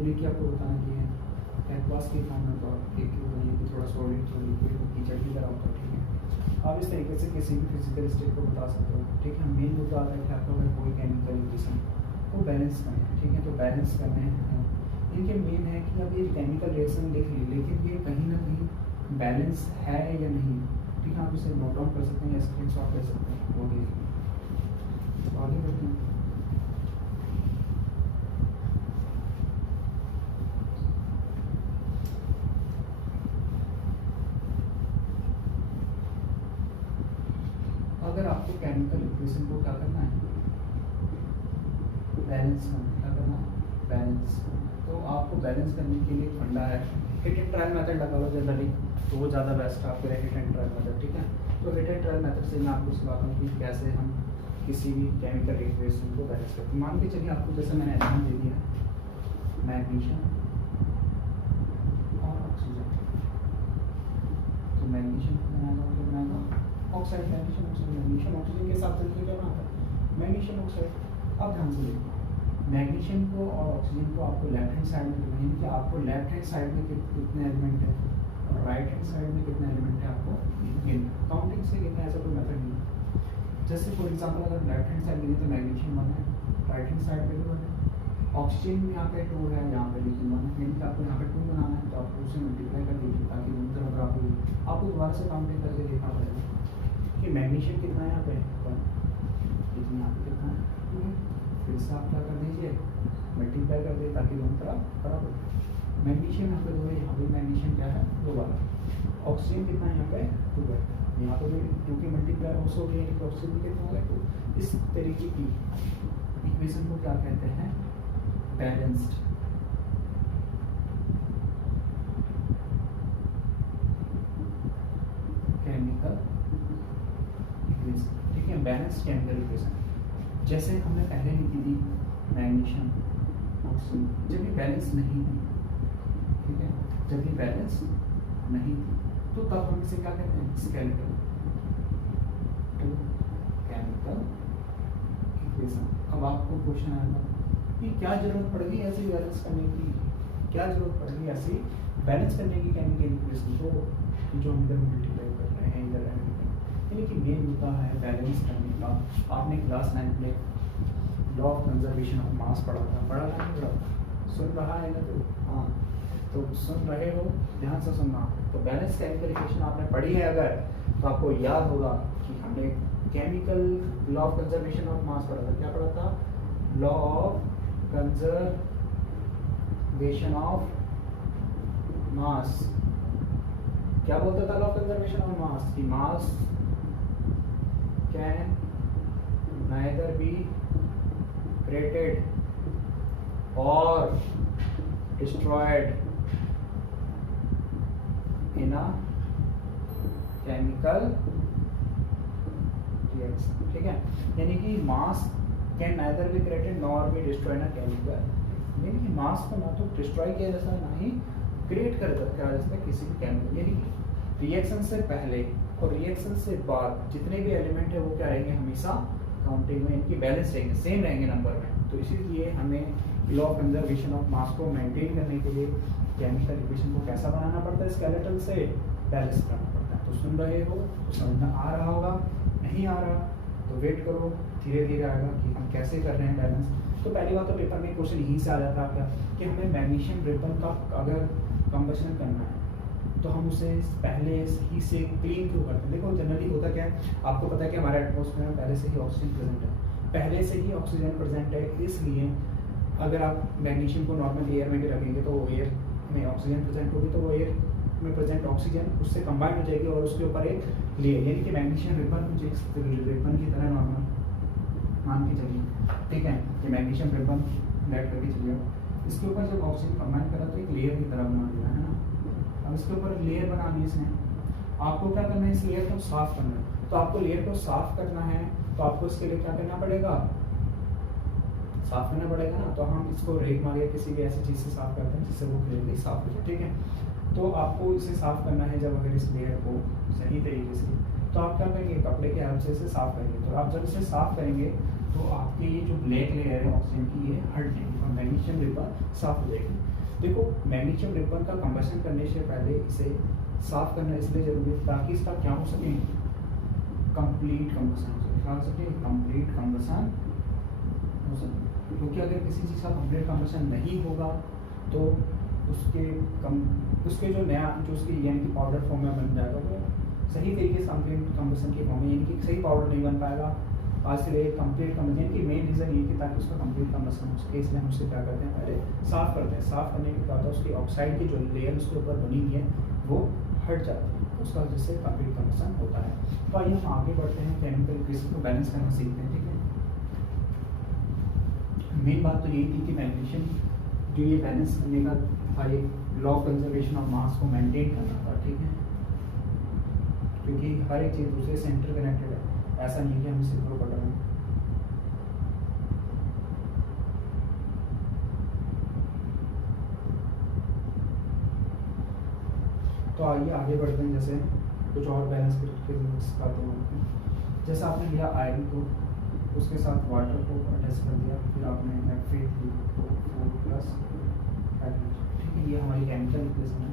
यानी कि आपको बताना कि एक्वास के फॉर्म में तो एक ये कि थोड़ा सॉलिड थोड़ा लिक्विड कीचड़ की तरह होता है, ठीक है। आप इस तरीके से किसी भी फिजिकल स्टेट को बता सकते हो, ठीक है। मेन मुद्दा आता है कि आपको अगर कोई केमिकल इक्वेशन को बैलेंस करना है, ठीक है, तो बैलेंस करने हैं इनके मेन है कि अब ये केमिकल रिएक्शन लिख ली, लेकिन ये कहीं ना कहीं बैलेंस है या नहीं, ठीक है। आप इसे नोट डाउन कर सकते हैं या स्क्रीन शॉट ले सकते हैं, वो देख लीजिए। तो आगे बढ़ते हैं। अगर आपको केमिकल इक्वेशन को क्या करना है, बैलेंस करना, क्या करना है, बैलेंस। तो आपको बैलेंस करने के लिए फंडा है, हिट एंड ट्रायल मेथड लगा लो जनरली, तो वो ज़्यादा बेस्ट है आपके लिए, हिट एंड ट्रायल मेथड, ठीक है। तो हिट एंड ट्रायल मेथड से मैं आपको सिखाता हूँ कि कैसे हम किसी भी केमिकल इक्वेशन को बैलेंस करते हैं। मान के चलिए आपको जैसे मैंने एग्जाम्पल दे दिया है, मैग्नीशियम और ऑक्सीजन। तो मैग्नीशियम बनाएगा oxide, magnesium oxide, magnesium oxygen के साथ चलकर क्या बनाता है, मैग्नीशियम ऑक्साइड। अब ध्यान से देखो, मैग्नीशियम को और ऑक्सीजन को आपको लेफ्ट हैंड साइड में लिखना है कि आपको लेफ्ट हैंड साइड में कितने एलिमेंट है और राइट हैंड साइड में कितने एलिमेंट है, आपको गिनना, काउंटिंग से गिनना, ऐसा कोई मेथड नहीं है। जैसे फॉर एग्जांपल अगर लेफ्ट हैंड साइड गिने तो मैग्नीशियम 1 है, राइट हैंड साइड पे भी 1 है, ऑक्सीजन यहाँ पे 2 है, यहाँ पे लेकिन 1 है, यानी कि आपको यहाँ पे 2 बनाना है, तो आपको उसे मल्टीप्लाई कर दीजिए ताकि दोनों तरफ बराबर हो। आपको दोबारा से काउंटिंग करके देखना पड़ेगा कि मैग्नीशियम कितना है यहाँ पे 1, लेकिन यहाँ पे कितना है 2 है। फिर से आप क्या कर दीजिए, मल्टीप्लाई कर दीजिए ताकि दोनों तरफ बराबर हो। मैग्नीशियम यहाँ पे 2 है, यहाँ पे मैग्नीशियम क्या है दोबारा। ऑक्सीजन कितना है यहाँ पे 2 है, यहाँ पे भी 2 की मल्टीप्लाई ऑल्सो हो गई, यानी कि ऑक्सीजन कितना हो गया 2। इस तरीके की इक्वेशन को क्या कहते हैं, बैलेंस्ड। केमिकल इक्वेशन, ठीक है, बैलेंस्ड केमिकल इक्वेशन। जैसे हमने पहले लिखी थी मैग्नीशियम ऑक्सीजन, जब ये बैलेंस नहीं थी, ठीक है, जब ये बैलेंस नहीं थी तो तब हम इसे क्या कहते हैं, स्केलेटल टू केमिकल इक्वेशन। अब आपको क्वेश्चन आएगा कि क्या जरूरत पड़ेगी ऐसे बैलेंस करने की, क्या जरूरत पड़ेगी ऐसी बैलेंस करने की केमिकल इक्वेशन को, जो हम इधर मल्टीप्लाई कर रहे हैं इधर, यानी कि मेन मुद्दा है बैलेंस करने का। आपने क्लास 9 में law of conservation of mass पढ़ा था, नहीं पढ़ा, सुन रहा है ना, तो हाँ, तो सुन रहे हो, ध्यान से सुनना। तो बैलेंस केमिकल इक्वेशन आपने पढ़ी है अगर, तो आपको याद होगा कि हमने chemical law of conservation of mass पढ़ा था। क्या पढ़ा था, law of conservation of mass. क्या बोलता था law of conservation of mass, कि mass can neither be created or destroyed in a chemical reaction, ठीक है। यानी कि mass can neither be created nor be destroyed in a chemical, यानी कि मास को ना तो डिस्ट्रॉय किया जा सकता है ना ही क्रिएट कर जा सकता है किसी भी केमिकल। यानी कि रिएक्शन से पहले और रिएक्शन से बाद जितने भी एलिमेंट है वो क्या रहेंगे, हमेशा काउंटिंग में इनकी बैलेंस रहेंगे, सेम रहेंगे नंबर में। तो इसीलिए हमें लॉ ऑफ कंजर्वेशन ऑफ मास को मेंटेन करने के लिए केमिकल इक्वेशन को कैसा बनाना पड़ता है, स्केलेटल से बैलेंस करना पड़ता है। तो सुन रहे हो तो समझ में आ रहा होगा, नहीं आ रहा तो वेट करो, धीरे धीरे आएगा कि हम कैसे कर रहे हैं बैलेंस। तो पहली बात तो पेपर में क्वेश्चन यहीं से आ जाता है आपका कि हमें मैग्नीशियम रिबन का अगर कंबशन करना है तो हम उसे पहले ही से क्लीन क्यों करते हैं। देखो जनरली होता क्या है, आपको पता है कि हमारे एटमॉस्फेयर में पहले से ही ऑक्सीजन प्रेजेंट है, पहले से ही ऑक्सीजन प्रेजेंट है, इसलिए अगर आप मैग्नीशियम को नॉर्मल एयर में भी रखेंगे तो एयर में ऑक्सीजन प्रेजेंट होगी, तो वो एयर में प्रेजेंट ऑक्सीजन उससे कंबाइन हो जाएगी और उसके ऊपर एक लेयर, यानी कि मैग्नीशियम रिबन मुझे रिबन की तरह नॉर्मल मान के चलिए, ठीक है, कि मैग्नीशियम रिबन ऐड करके चलिए, इसके ऊपर जब ऑक्सीजन कंबाइन करा तो एक लेयर की तरह बना दिया है ना। अब इसके ऊपर लेयर बना दी इसने, आपको क्या करना है, इस लेयर को साफ करना है। तो आपको लेयर को साफ करना है तो आपको इसके लिए क्या करना पड़ेगा, साफ करना पड़ेगा ना। तो हम इसको रेत मार या किसी भी ऐसी चीज़ से साफ करते हैं जिससे वो क्लियरली साफ हो जाए, ठीक है। तो आपको इसे साफ करना है जब अगर इस लेयर को सही तरीके से, तो आप क्या करेंगे, कपड़े के हेल्प से इसे साफ करेंगे। तो आप जब इसे साफ करेंगे तो आपकी ये जो ब्लैक लेयर है ऑक्सीजन की, ये हट जाएगी और मैग्नीशियम रिबन साफ हो जाएगी। देखो मैग्नीशियम रिबन का कंबशन करने से पहले इसे साफ करना इसलिए जरूरी है ताकि इसका क्या हो सके, कंप्लीट कंबशन हो सके, क्या हो सके, कंप्लीट कंबशन हो सके। क्योंकि अगर किसी चीज़ का कंप्लीट कंबशन नहीं होगा तो उसके जो नया जो उसकी यानी कि पाउडर फॉर्म में बन जाएगा वो सही तरीके से कंप्लीट कंबशन की फॉर्म में यानी कि सही पाउडर नहीं बन पाएगा। आज से कंप्लीट कंबशन की मेन रीज़न ये कि ताकि उसका कंप्लीट कंबशन हो सके, इसलिए हम उससे क्या करते हैं, पहले साफ़ करते हैं। साफ़ करने के बाद उसकी ऑक्साइड की जो लेयर उसके ऊपर बनी हुई है वो हट जाती है, उसका जिससे कंप्लीट कंबशन होता है। तो आइए हम आगे बढ़ते हैं, केमिकल इक्वेशन को बैलेंस करना सीखते हैं। ठीक है, मेन बात तो यही थी कि मैग्नीशियम जो ये बैलेंस करने का था, ये लॉ ऑफ कंजर्वेशन ऑफ मास को मेंटेन करना था। ठीक है, क्योंकि हर एक चीज़ दूसरे से इंटरकनेक्टेड है, ऐसा नहीं कि हम इसे इग्नोर कर रहे हैं। तो आइए आगे बढ़ते हैं, जैसे कुछ और बैलेंस करके सिखाते हैं। जैसे आपने लिया आयरन को, उसके साथ वाटर को अटैच कर दिया, फिर आपने Fe3O4+, ठीक है, ये हमारी केमिकल इक्वेशन है।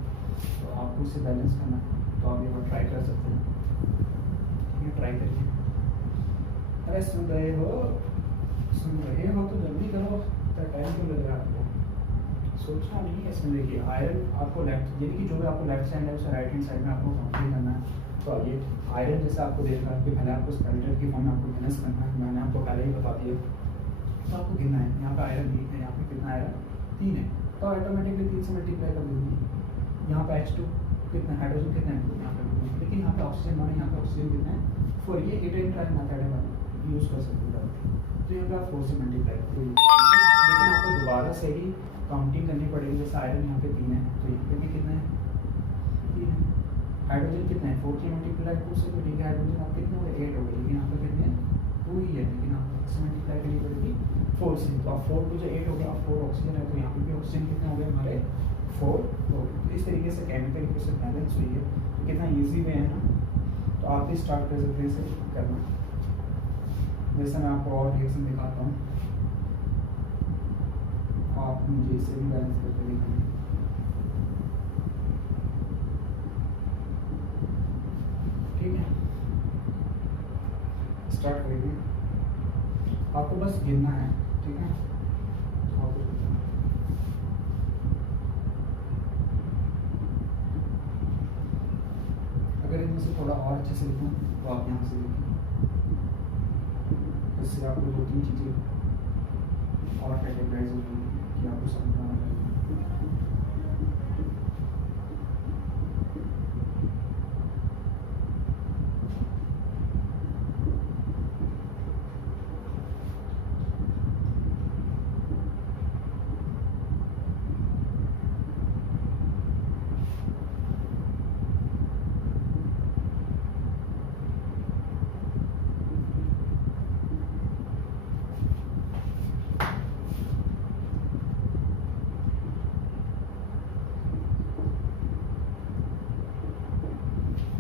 तो आपको इसे बैलेंस करना है, तो आप एक बार ट्राई कर सकते हैं। ठीक है, ट्राई करिए। अरे सुन रहे हो तो जल्दी करो, टाइम क्यों लग रहा है आपको, सोचना नहीं है इसमें। देखिए आयरन आपको लेफ्ट यानी कि जो भी आपको लेफ्ट साइड है उसे राइट हैंड साइड में आपको कंप्लीट करना है। तो ये आयरन जैसे आपको देख रहा है कि पहले आपको स्केलेटन की फॉर्म में आपको बैलेंस करना है, मैंने आपको पहले ही बता दिया। तो आपको गिनना है, यहाँ पे आयरन 3 है, यहाँ पे कितना आयरन 3 है, तो ऑटोमेटिकली 3 से मल्टीप्लाई कर दीजिए। यहाँ पे H2 कितना, हाइड्रोजन कितना है, यहाँ पे, लेकिन यहाँ पे ऑक्सीजन माने, यहाँ पे ऑक्सीजन कितना है 4, ये हीट एंड ट्रायल मेथड है, यूज़ कर सकते हो। तो यहाँ पे आप 4 से मल्टीप्लाई करो, लेकिन आपको दोबारा से ही काउंटिंग करनी पड़ेगी। जैसे आयरन यहाँ पे 3 है, तो यहाँ पे भी कितना है 3 है। हाइड्रोजन कितना है 4 से मल्टीप्लाई 2 से, तो ठीक है, हाइड्रोजन आप कितने हो गए 8 हो गए, लेकिन यहाँ पे कितने हैं 2 ही है, लेकिन आपको इससे मल्टीप्लाई करनी पड़ेगी 4 से। तो आप 4 2 से 8 हो गया, 4 ऑक्सीजन है, तो यहाँ पे भी ऑक्सीजन कितने हो गए हमारे 4 हो गए। तो इस तरीके से केमिकल इक्वेशन बैलेंस हुई है, तो कितना ईजी वे है ना। तो आप भी स्टार्ट कर सकते हैं इसे करना। जैसे मैं आपको और रिएक्शन दिखाता हूँ, आप मुझे इसे भी बैलेंस करके दिखाएंगे। ठीक है, स्टार्ट करेंगे। आपको बस गिनना है, ठीक है। अगर इनमें से थोड़ा और अच्छे से लिखूँ तो आप यहाँ से लिखें, इससे आपको 2-3 चीज़ें और कैटेगराइज होगी कि आपको समझना है।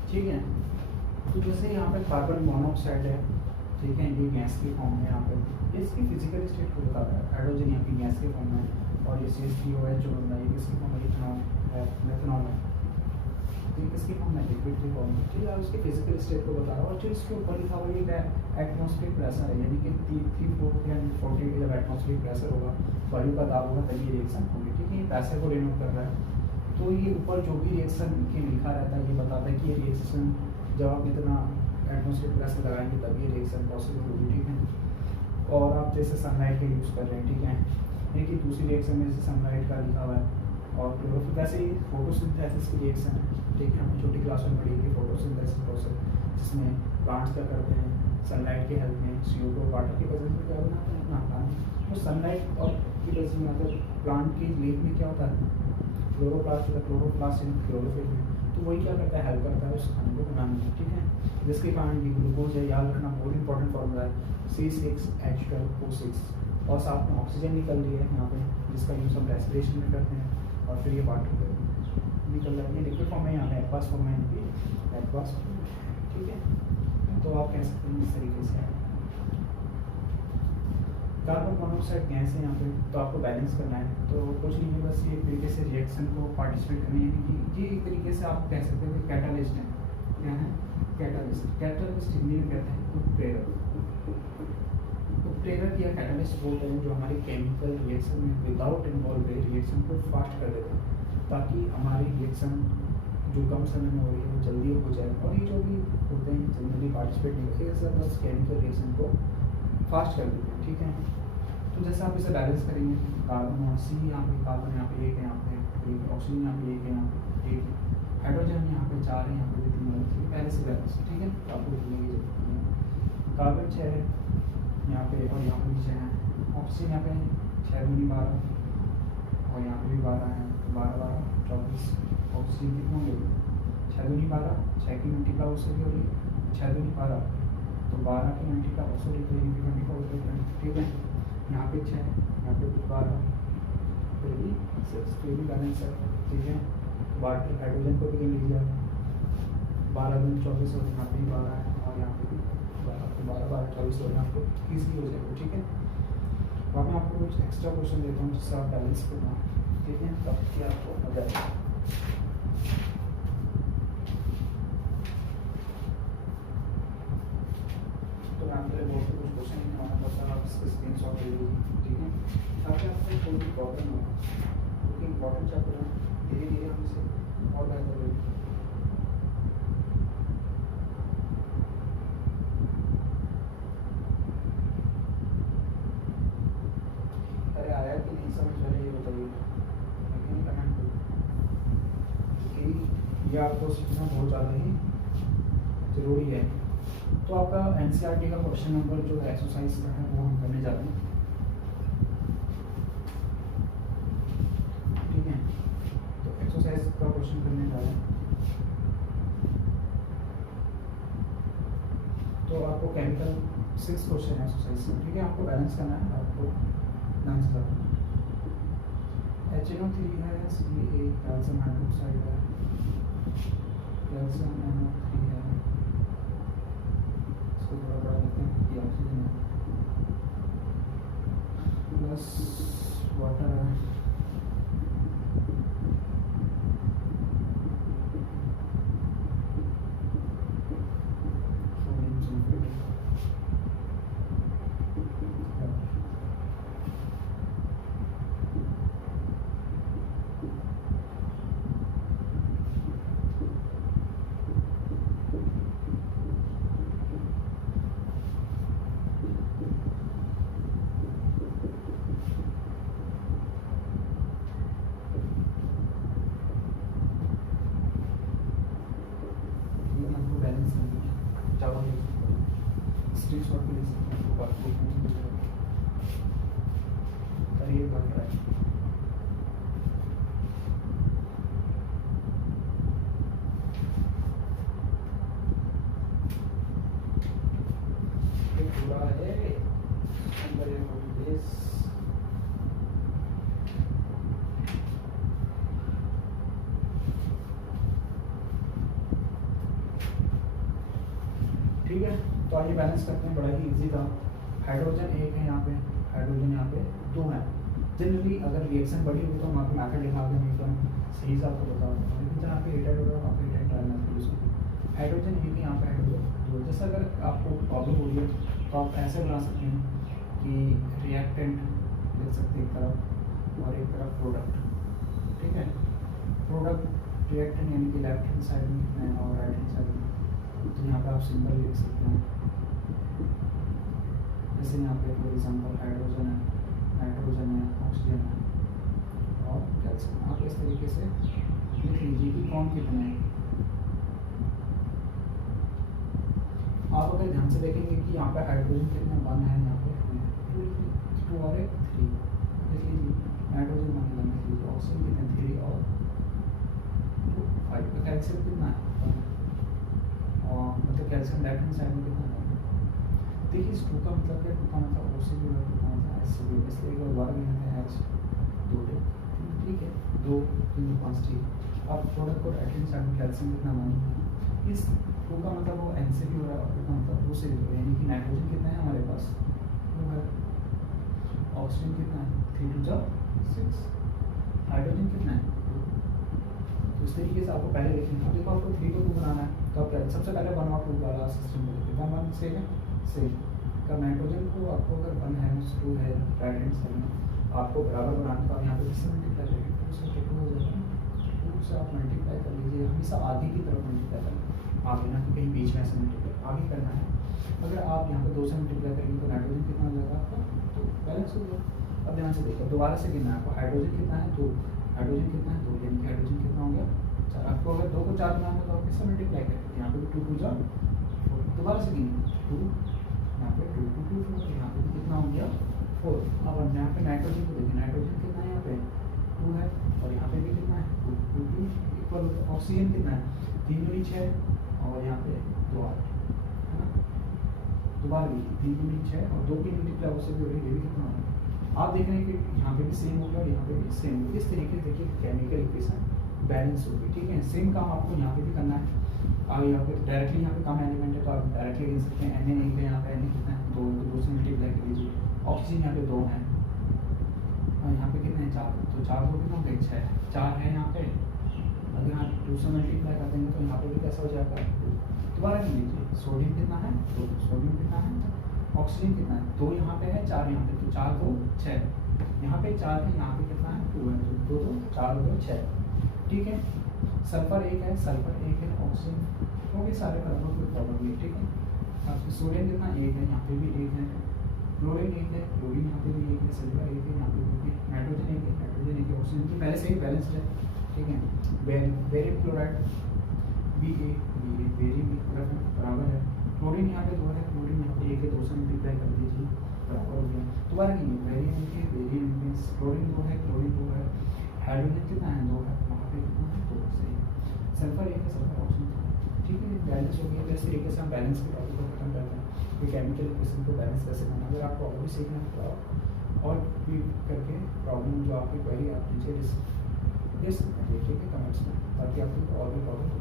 ठीक है, तो जैसे यहाँ पे कार्बन मोनोऑक्साइड है, ठीक है, ये गैस की फॉर्म में, यहाँ पे ये इसकी फिजिकल स्टेट को बताता है। हाइड्रोजन यहाँ की गैस के फॉर्म में, और ये CH3OH जो बन रहा है ये किसकी फॉर्म में, इथेनॉल है, मेथनॉल है, तो ये किसकी फॉर्म में, लिक्विड की फॉर्म में। ठीक है, उसकी फिजिकल स्टेट को बता रहा है। और जो इसके ऊपर लिखा हुआ ये एटमॉस्फेरिक प्रेशर है, यानी कि 340 जब एटमॉस्फेरिक प्रेशर होगा, वायु का दाब होगा, तभी ये रिएक्शन होगी। ठीक है, ये प्रेशर को डिनोट कर रहा है। तो ये ऊपर जो भी रिएक्शन के लिखा रहता है ये बताता है कि ये रिएक्शन जब आप इतना एटमॉस्फेरिक प्रेशर लगाएंगे तब ये रिएक्शन पॉसिबल होगी। ठीक है, और आप जैसे सनलाइट का यूज़ कर रहे हैं, ठीक है, ये कि दूसरी रिएक्शन में जैसे सनलाइट का लिखा हुआ है, और क्लोरोफिल वैसे ही फोटोसिंथेसिस की रिएक्शन है। ठीक है, हमने छोटी क्लास में पढ़ी कि फोटोसिंथेसिस प्रोसेस, जिसमें प्लांट्स क्या करते हैं, सनलाइट की हेल्प में CO2 वाटर की वजह से क्या बनाते हैं अपना खाना, तो सनलाइट और की वजह से मतलब प्लांट की लीफ में क्या होता है, क्लोरोप्लास्ट होता है, क्लोरोप्लास्ट इन क्लोरोफिल में, तो वही क्या करता है, हेल्प करता है उस खाने को बनाने में। ठीक है, जिसके कारण ये ग्लूकोज है, याद रखना बहुत इंपॉर्टेंट फॉर्मूला है, C6H12O6, और साथ में ऑक्सीजन निकल रही है यहाँ पे, जिसका यूज़ हम रेस्पिरेशन में करते हैं, और फिर ये वाटर निकल रहा है, ये लिक्विड फॉर्म में, यहाँ पे एक्वास फॉर्म में, एक्वास। ठीक है, तो आप कह सकते हैं इस तरीके से। कार्बन मोनोऑक्साइड गैस है यहाँ पे, तो आपको बैलेंस करना है। तो कुछ नहीं है, बस ये एक तरीके से रिएक्शन को पार्टिसिपेट करना है, यानी कि ये एक तरीके से आप कह सकते हैं कि कैटालिस्ट है। क्या है? कैटालिस्ट। कैटालिस्ट हिंदी में कहते हैं उत्प्रेरक। उत्प्रेरक या कैटालिस्ट बोलते हैं जो हमारी केमिकल रिएक्शन में विदाउट इन्वॉल्व रिएक्शन को फास्ट कर देते हैं, ताकि हमारी रिएक्शन जो कम समय में हो रही है वो जल्दी हो जाए। और ये जो भी होते हैं जनरली पार्टिसिपेट नहीं करते, सब बस केमिकल रिएक्शन को फास्ट कर देते हैं। ठीक है, तो जैसे आप इसे बैलेंस करेंगे, कार्बन और सी, यहाँ पे कार्बन यहाँ पे एक है, यहाँ पे एक, ऑक्सीजन यहाँ पे एक है, यहाँ पे एक है, हाइड्रोजन यहाँ पे 4 है, यहाँ पे 3 है, पहले से बैलेंस। ठीक है, तो आपको लिखने की जरूरत नहीं है। कार्बन 6 है यहाँ पे, और यहाँ पे भी 6 है। ऑक्सीजन यहाँ पे 6 दूनी 12, और यहाँ पे भी 12 है, तो 12 12 24। ऑक्सीजन कितना होंगे? 6 दूनी 12, 6 की मल्टीप्लाई उससे भी हो रही है, 6 दूनी 12, तो 12 की मल्टीप्लाई उससे तो इनकी मल्टीप्लाई हो रही है। ठीक है, यहाँ पे 6, यहाँ पे 12, फिर भी 6, फिर भी बैलेंस है। ठीक है, वाटर हाइड्रोजन को भी ले लीजिए, 12 दूनी 24 और यहाँ पे भी 12 है, और यहाँ पे भी 12, तो 12 12 24 और यहाँ पे ईजिली हो जाएगा। ठीक है, अब मैं आपको कुछ एक्स्ट्रा क्वेश्चन देता हूँ जिससे आप बैलेंस करना। ठीक है, तब कि आपको मजा आएगा। तो मैं आपके लिए बहुत कुछ क्वेश्चन नहीं बनाना पड़ता, आप इसका स्क्रीनशॉट ले लीजिए। ठीक है, ताकि आपको कोई भी प्रॉब्लम हो, क्योंकि इम्पोर्टेंट चैप्टर है, धीरे धीरे हम इसे और बेहतर करेंगे। अरे आया कि नहीं समझ वाले ये बताइए, कमेंट करो, क्योंकि ये आपको सीखना बहुत ज़्यादा ही ज़रूरी है। तो आपका एनसीईआरटी का क्वेश्चन नंबर जो एक्सरसाइज का है वो हम करने जाते हैं। ठीक है, तो एक्सरसाइज का क्वेश्चन करने जा रहे हैं। तो आपको केमिकल 6 क्वेश्चन है एक्सरसाइज में। ठीक है, आपको बैलेंस करना है, आपको ध्यान से करना है। HNO3 है, CA कैल्शियम हाइड्रोक्साइड है, कैल्शियम NO3 है, इसको थोड़ा बड़ा लेते हैं, ये ऑक्सीजन है, प्लस वाटर है, सोडियम सल्फेट, स्क्रीनशॉट भी ले सकते हैं, आपको बात देखने की जरूरत है। और ये बढ़ रहा है, ये पूरा है अंदर ये बेस। ठीक है, तो आइए बैलेंस करते हैं, बड़ा ही इजी था। हाइड्रोजन 1 है यहाँ पे, हाइड्रोजन यहाँ पे 2 है। जनरली अगर रिएक्शन बड़ी होगी तो हम आपको मैथड लिखा देंगे, एकदम सही से आपको बता देंगे, लेकिन जहाँ पे रिटेड होगा वहाँ पे रिटेड डालना यूज़ करें। हाइड्रोजन 1 यहाँ पे हाइड्रोजन 2। जैसे अगर आपको प्रॉब्लम हो रही है तो आप ऐसे बना सकते हैं कि रिएक्टेंट लिख सकते हैं एक तरफ और एक तरफ प्रोडक्ट। ठीक है, प्रोडक्ट रिएक्टेंट यानी कि लेफ्ट हैंड साइड में और राइट हैंड साइड में, तो यहाँ पे आप सिंबल लिख सकते हैं। जैसे यहाँ पे फॉर एग्जाम्पल हाइड्रोजन है, नाइट्रोजन है, ऑक्सीजन है और कैल्शियम। आप इस तरीके से लिख लीजिए कि कौन कितने हैं। आप अगर ध्यान से देखेंगे कि यहाँ पे हाइड्रोजन कितने 1 है, यहाँ पे 2 और 1 3 लिख लीजिए। नाइट्रोजन 1 लिख लीजिए, ऑक्सीजन कितने 3 और 2 5। तो कैल्शियम कितना है और मतलब कैल्शियम लेफ्ट हैंड साइड में कितना है। देखिए इस 2 का मतलब क्या, 2 का मतलब OC भी होगा, 2 का मतलब SC भी, इसलिए अगर वर्ग लेते हैं H 2 ठीक है, 2 3 5 ठीक। अब प्रोडक्ट को राइट हैंड साइड में कैल्शियम कितना मानिए, इस 2 का मतलब वो N से भी हो रहा है और 2 का मतलब O से भी हो रहा है, यानी कि नाइट्रोजन कितना है हमारे पास 2 है। ऑक्सीजन कितना है 3 2 6, हाइड्रोजन कितना है 2। तो इस तरीके से आपको पहले लिखना है। देखो आपको 3 को 2 बनाना है तो आप सबसे पहले 1 और 2 वाला सिस्टम में लिखिए। 1 1 सेम है सेम का नाइट्रोजन को आपको अगर 1 है 2 है राइट हैंड साइड में आपको बराबर बनाना तो आप यहाँ पे किससे मल्टीप्लाई करेंगे 2 से 2 हो जाएगा। 2 से आप मल्टीप्लाई कर लीजिए, हमेशा आगे की तरफ मल्टीप्लाई करना आगे ना कि कहीं बीच में ऐसे मल्टीप्लाई आगे करना है। अगर आप यहाँ पे 2 से मल्टीप्लाई करेंगे तो नाइट्रोजन कितना हो जाएगा आपका तो बैलेंस हो गया। अब ध्यान से देखो दोबारा से गिनना है आपको। हाइड्रोजन कितना है 2, हाइड्रोजन कितना है 2, यानी कि हाइड्रोजन कितना हो गया 4। आपको अगर 2 को 4 बनाना तो आप किससे मल्टीप्लाई करेंगे यहाँ पे भी 2 2 4 दोबारा से गिनिए 2 यहाँ पे 2 2 2 4 यहाँ पे भी कितना हो गया 4। अब यहाँ पे नाइट्रोजन को देखिए, नाइट्रोजन कितना है यहाँ पे 2 है और यहाँ पे भी कितना है 2 2 2 इक्वल। ऑक्सीजन कितना है 3 दूनी 6 और यहाँ पे 2 8 है ना। दोबारा देखिए 3 दूनी 6 और 2 की मल्टीप्लाई उससे भी हो रही है, ये भी कितना होगा। आप देख रहे हैं कि यहाँ पे भी सेम हो गया और यहाँ पे भी सेम हो गया। इस तरीके से देखिए केमिकल इक्वेशन बैलेंस होगी। ठीक है, सेम काम आपको यहाँ पे भी करना है। अब यहाँ पे डायरेक्टली यहाँ पे कम एलिमेंट है तो आप डायरेक्टली गिन सकते हैं। Na नहीं है यहाँ पे, Na कितना है 2 तो 2 से मल्टीप्लाई कर लीजिए। ऑक्सीजन यहाँ पे 2 है और यहाँ पे कितने हैं 4 तो 4 2 कितना हो गया 6 4 है यहाँ पे। अगर आप 2 से मल्टीप्लाई कर देंगे तो यहाँ पे भी कैसा हो जाएगा 2। दोबारा गिन लीजिए सोडियम कितना है 2, सोडियम कितना है, ऑक्सीजन कितना है 2 यहाँ पे है 4 यहाँ पे तो 4 2 6 यहाँ पे 4 है यहाँ पे कितना है 2 है तो 2 2 4 2 6। ठीक है, सल्फर 1 है, सल्फर 1 है, ऑक्सीजन हो गए सारे बराबर, कोई प्रॉब्लम नहीं। ठीक है, आपके सोडियम कितना 1 है, यहाँ पे भी 1 है, क्लोरीन 1 है, क्लोरीन यहाँ पे भी 1 है, सिल्वर 1 है, यहाँ पे भी 1 है, नाइट्रोजन 1 है, नाइट्रोजन 1 है, ऑक्सीजन तो पहले से ही बैलेंस्ड है। ठीक है, बेरियम क्लोराइड Ba बेरियम की तरफ बराबर है। क्लोरीन यहाँ पे 2 है, क्लोरीन यहाँ पे 1 है, 2 से मल्टीप्लाई कर दीजिए बराबर हो गया। दोबारा नहीं बेरियम 1 है, बेरियम 1 है, क्लोरीन 2 है, क्लोरीन 2 है, हाइड्रोजन कितना है 2 है, वहाँ पे कितना है 2 सही है, सल्फर 1 है, सल्फर ऑक्सीजन। ठीक है, बैलेंस हो गया। तो इस तरीके से हम बैलेंस के टॉपिक को खत्म करते हैं कि केमिकल इक्वेशन को बैलेंस कैसे करना। अगर आपको और भी सीखना है तो आप और भी करके प्रॉब्लम जो आपकी क्वेरी आप नीचे दे सकते हैं। ठीक है, कमेंट्स में, ताकि आपको और भी प्रॉब्लम हो।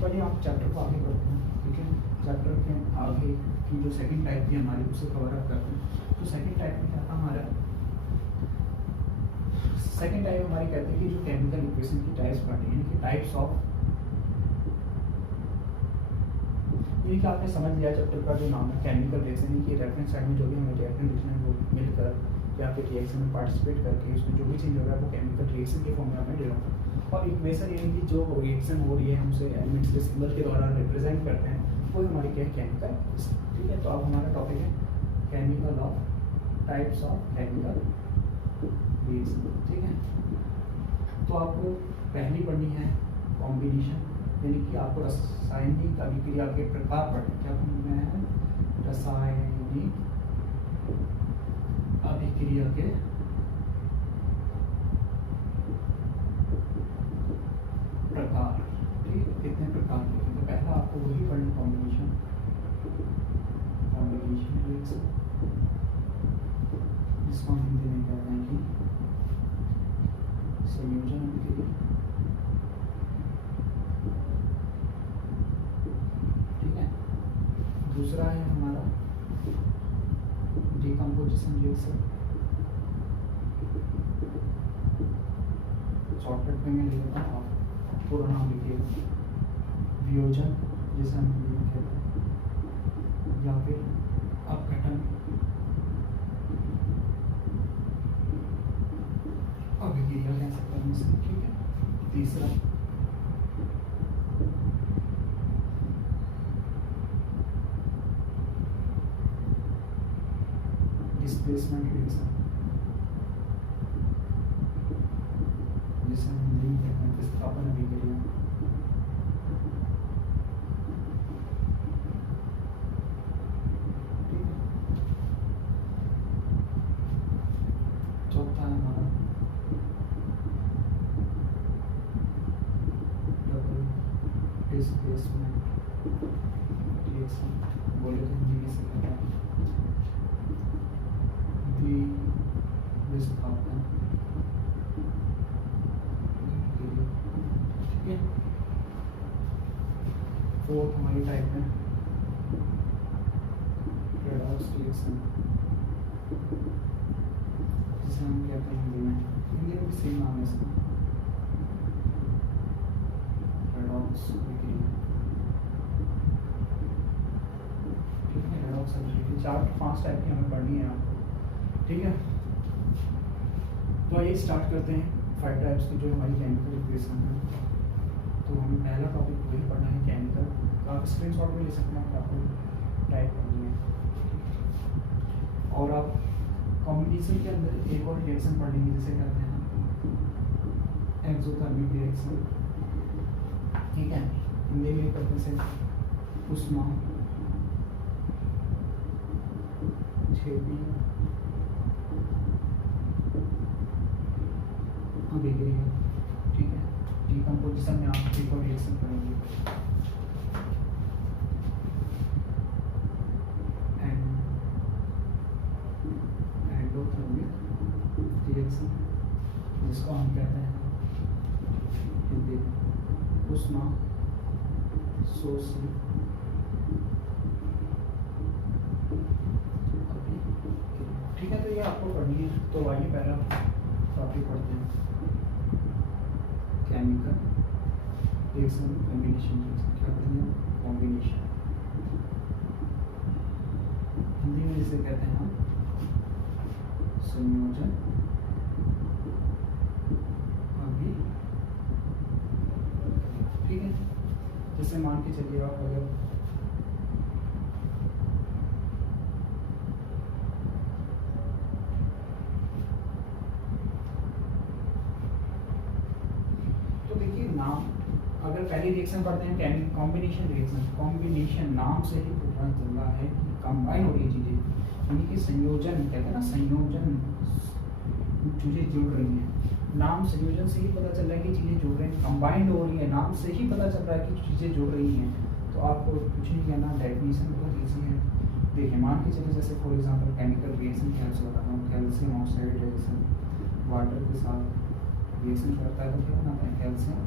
चलिए आप चैप्टर को आगे बढ़ते हैं। ठीक है, चैप्टर के आगे की जो सेकंड टाइप की हमारी उसे कवर अप करते हैं। तो सेकंड टाइप में क्या था हमारा, सेकंड टाइप हमारी कहते हैं कि जो केमिकल इक्वेशन की टाइप्स बांटी हैं कि टाइप्स ऑफ, ये कि आपने समझ लिया चैप्टर का जो नाम है केमिकल रिएक्शन, कि रेफरेंस साइड में जो भी हमें रिएक्शन लिखना है वो मिलकर या फिर रिएक्शन में पार्टिसिपेट करके उसमें जो भी चीज़ हो रहा है वो केमिकल रिएक्शन के फॉर्म में हमें दे रहा है। और इक्वेशन यानी कि जो रिएक्शन हो रही है हम उसे एलिमेंट्स के सिंबल के द्वारा रिप्रेजेंट करते हैं, वो हमारी क्या है केमिकल इक्वेशन। ठीक है, तो अब हमारा टॉपिक है chemical of types of chemical reaction. ठीक है, तो आपको पहली पढ़नी है कॉम्बिनेशन, यानी कि आपको रासायनिक अभिक्रिया के प्रकार पढ़ने। क्या पढ़ना है, रासायनिक अभिक्रिया के प्रकार। ठीक, कितने प्रकार के, तो पहला आपको वही पढ़नी कॉम्बिनेशन, कॉम्बिनेशन रिएक्शन, जिसको हम हिंदी में कहते हैं कि संयोजन अभिक्रिया। ठीक है, दूसरा है हमारा डिकम्पोजिशन रिएक्शन, शॉर्टकट में मैं लिख देता हूँ, आप पूरा नाम लिखिएगा। वियोजन जैसे हम हिंदी में कहते हैं, या फिर अपघटन अभिक्रिया कह सकते हैं इसे। ठीक है, तीसरा डिस्प्लेसमेंट रिएक्शन, जिसे हम हिंदी में कहते हैं विस्थापन अभिक्रिया। चौथा है हमारा डबल डिस्प्लेसमेंट रिएक्शन, बोले तो हिंदी में से कहते हैं विस्थापन। ठीक है, फोर्थ हमारी टाइप है रेडॉक्स रिएक्शन, हम कहते हैं हिंदी में भी सेम नाम है इसका, रेडॉक्स बिक्रिया। ठीक है, रेडॉक्स बिक्रिया 4-5 टाइप की हमें पढ़नी है आपको। ठीक है, तो आइए स्टार्ट करते हैं 5 टाइप्स की जो हमारी केमिकल इक्वेशन है। तो हमें पहला टॉपिक वही पढ़ना है केमिकल। आप स्क्रीनशॉट भी ले सकते हैं, आपको टाइप करनी है। और आप कॉम्बिनेशन के अंदर एक और रिएक्शन पढ़ लेंगे जिसे कहते हैं एक्सोथर्मिक रिएक्शन। ठीक है, हिंदी में करते से उष्मा छेदी अभिक्रिया। ठीक है, डिकम्पोजिशन में आप एक और रिएक्शन करेंगे एंडोथर्मिक रिएक्शन, जिसको हम कहते हैं हिंदी में उष्मा शोषी अभिक्रिया। ठीक है, तो ये आपको पढ़नी है। तो आइए पहला टॉपिक पढ़ते हैं केमिकल रिएक्शन कॉम्बिनेशन। क्या कहते हैं कॉम्बिनेशन, हिंदी में जिसे कहते हैं हम संयोजन अभी। ठीक है, जैसे मान के चलिए आप अगर नाम, अगर पहली रिएक्शन पढ़ते हैं केमिकल कॉम्बिनेशन रिएक्शन, कॉम्बिनेशन नाम से ही पता चल रहा है कि कंबाइन हो रही चीज़ें, यानी कि संयोजन कहते हैं ना, संयोजन चीज़ें जुड़ रही हैं। नाम संयोजन से ही पता चल रहा है कि चीज़ें जुड़ रही हैं, कंबाइंड हो रही है, नाम से ही पता चल रहा है कि चीज़ें जुड़ रही हैं। तो आपको कुछ नहीं कहना, डेफिनेशन बहुत ईजी है। देखिए मान के चलिए जैसे फॉर एग्जाम्पल केमिकल रिएक्शन की आपसे बताता हूँ, कैल्शियम ऑक्साइड रिएक्शन वाटर के साथ रिएक्शन करता है तो क्या बनाता है कैल्शियम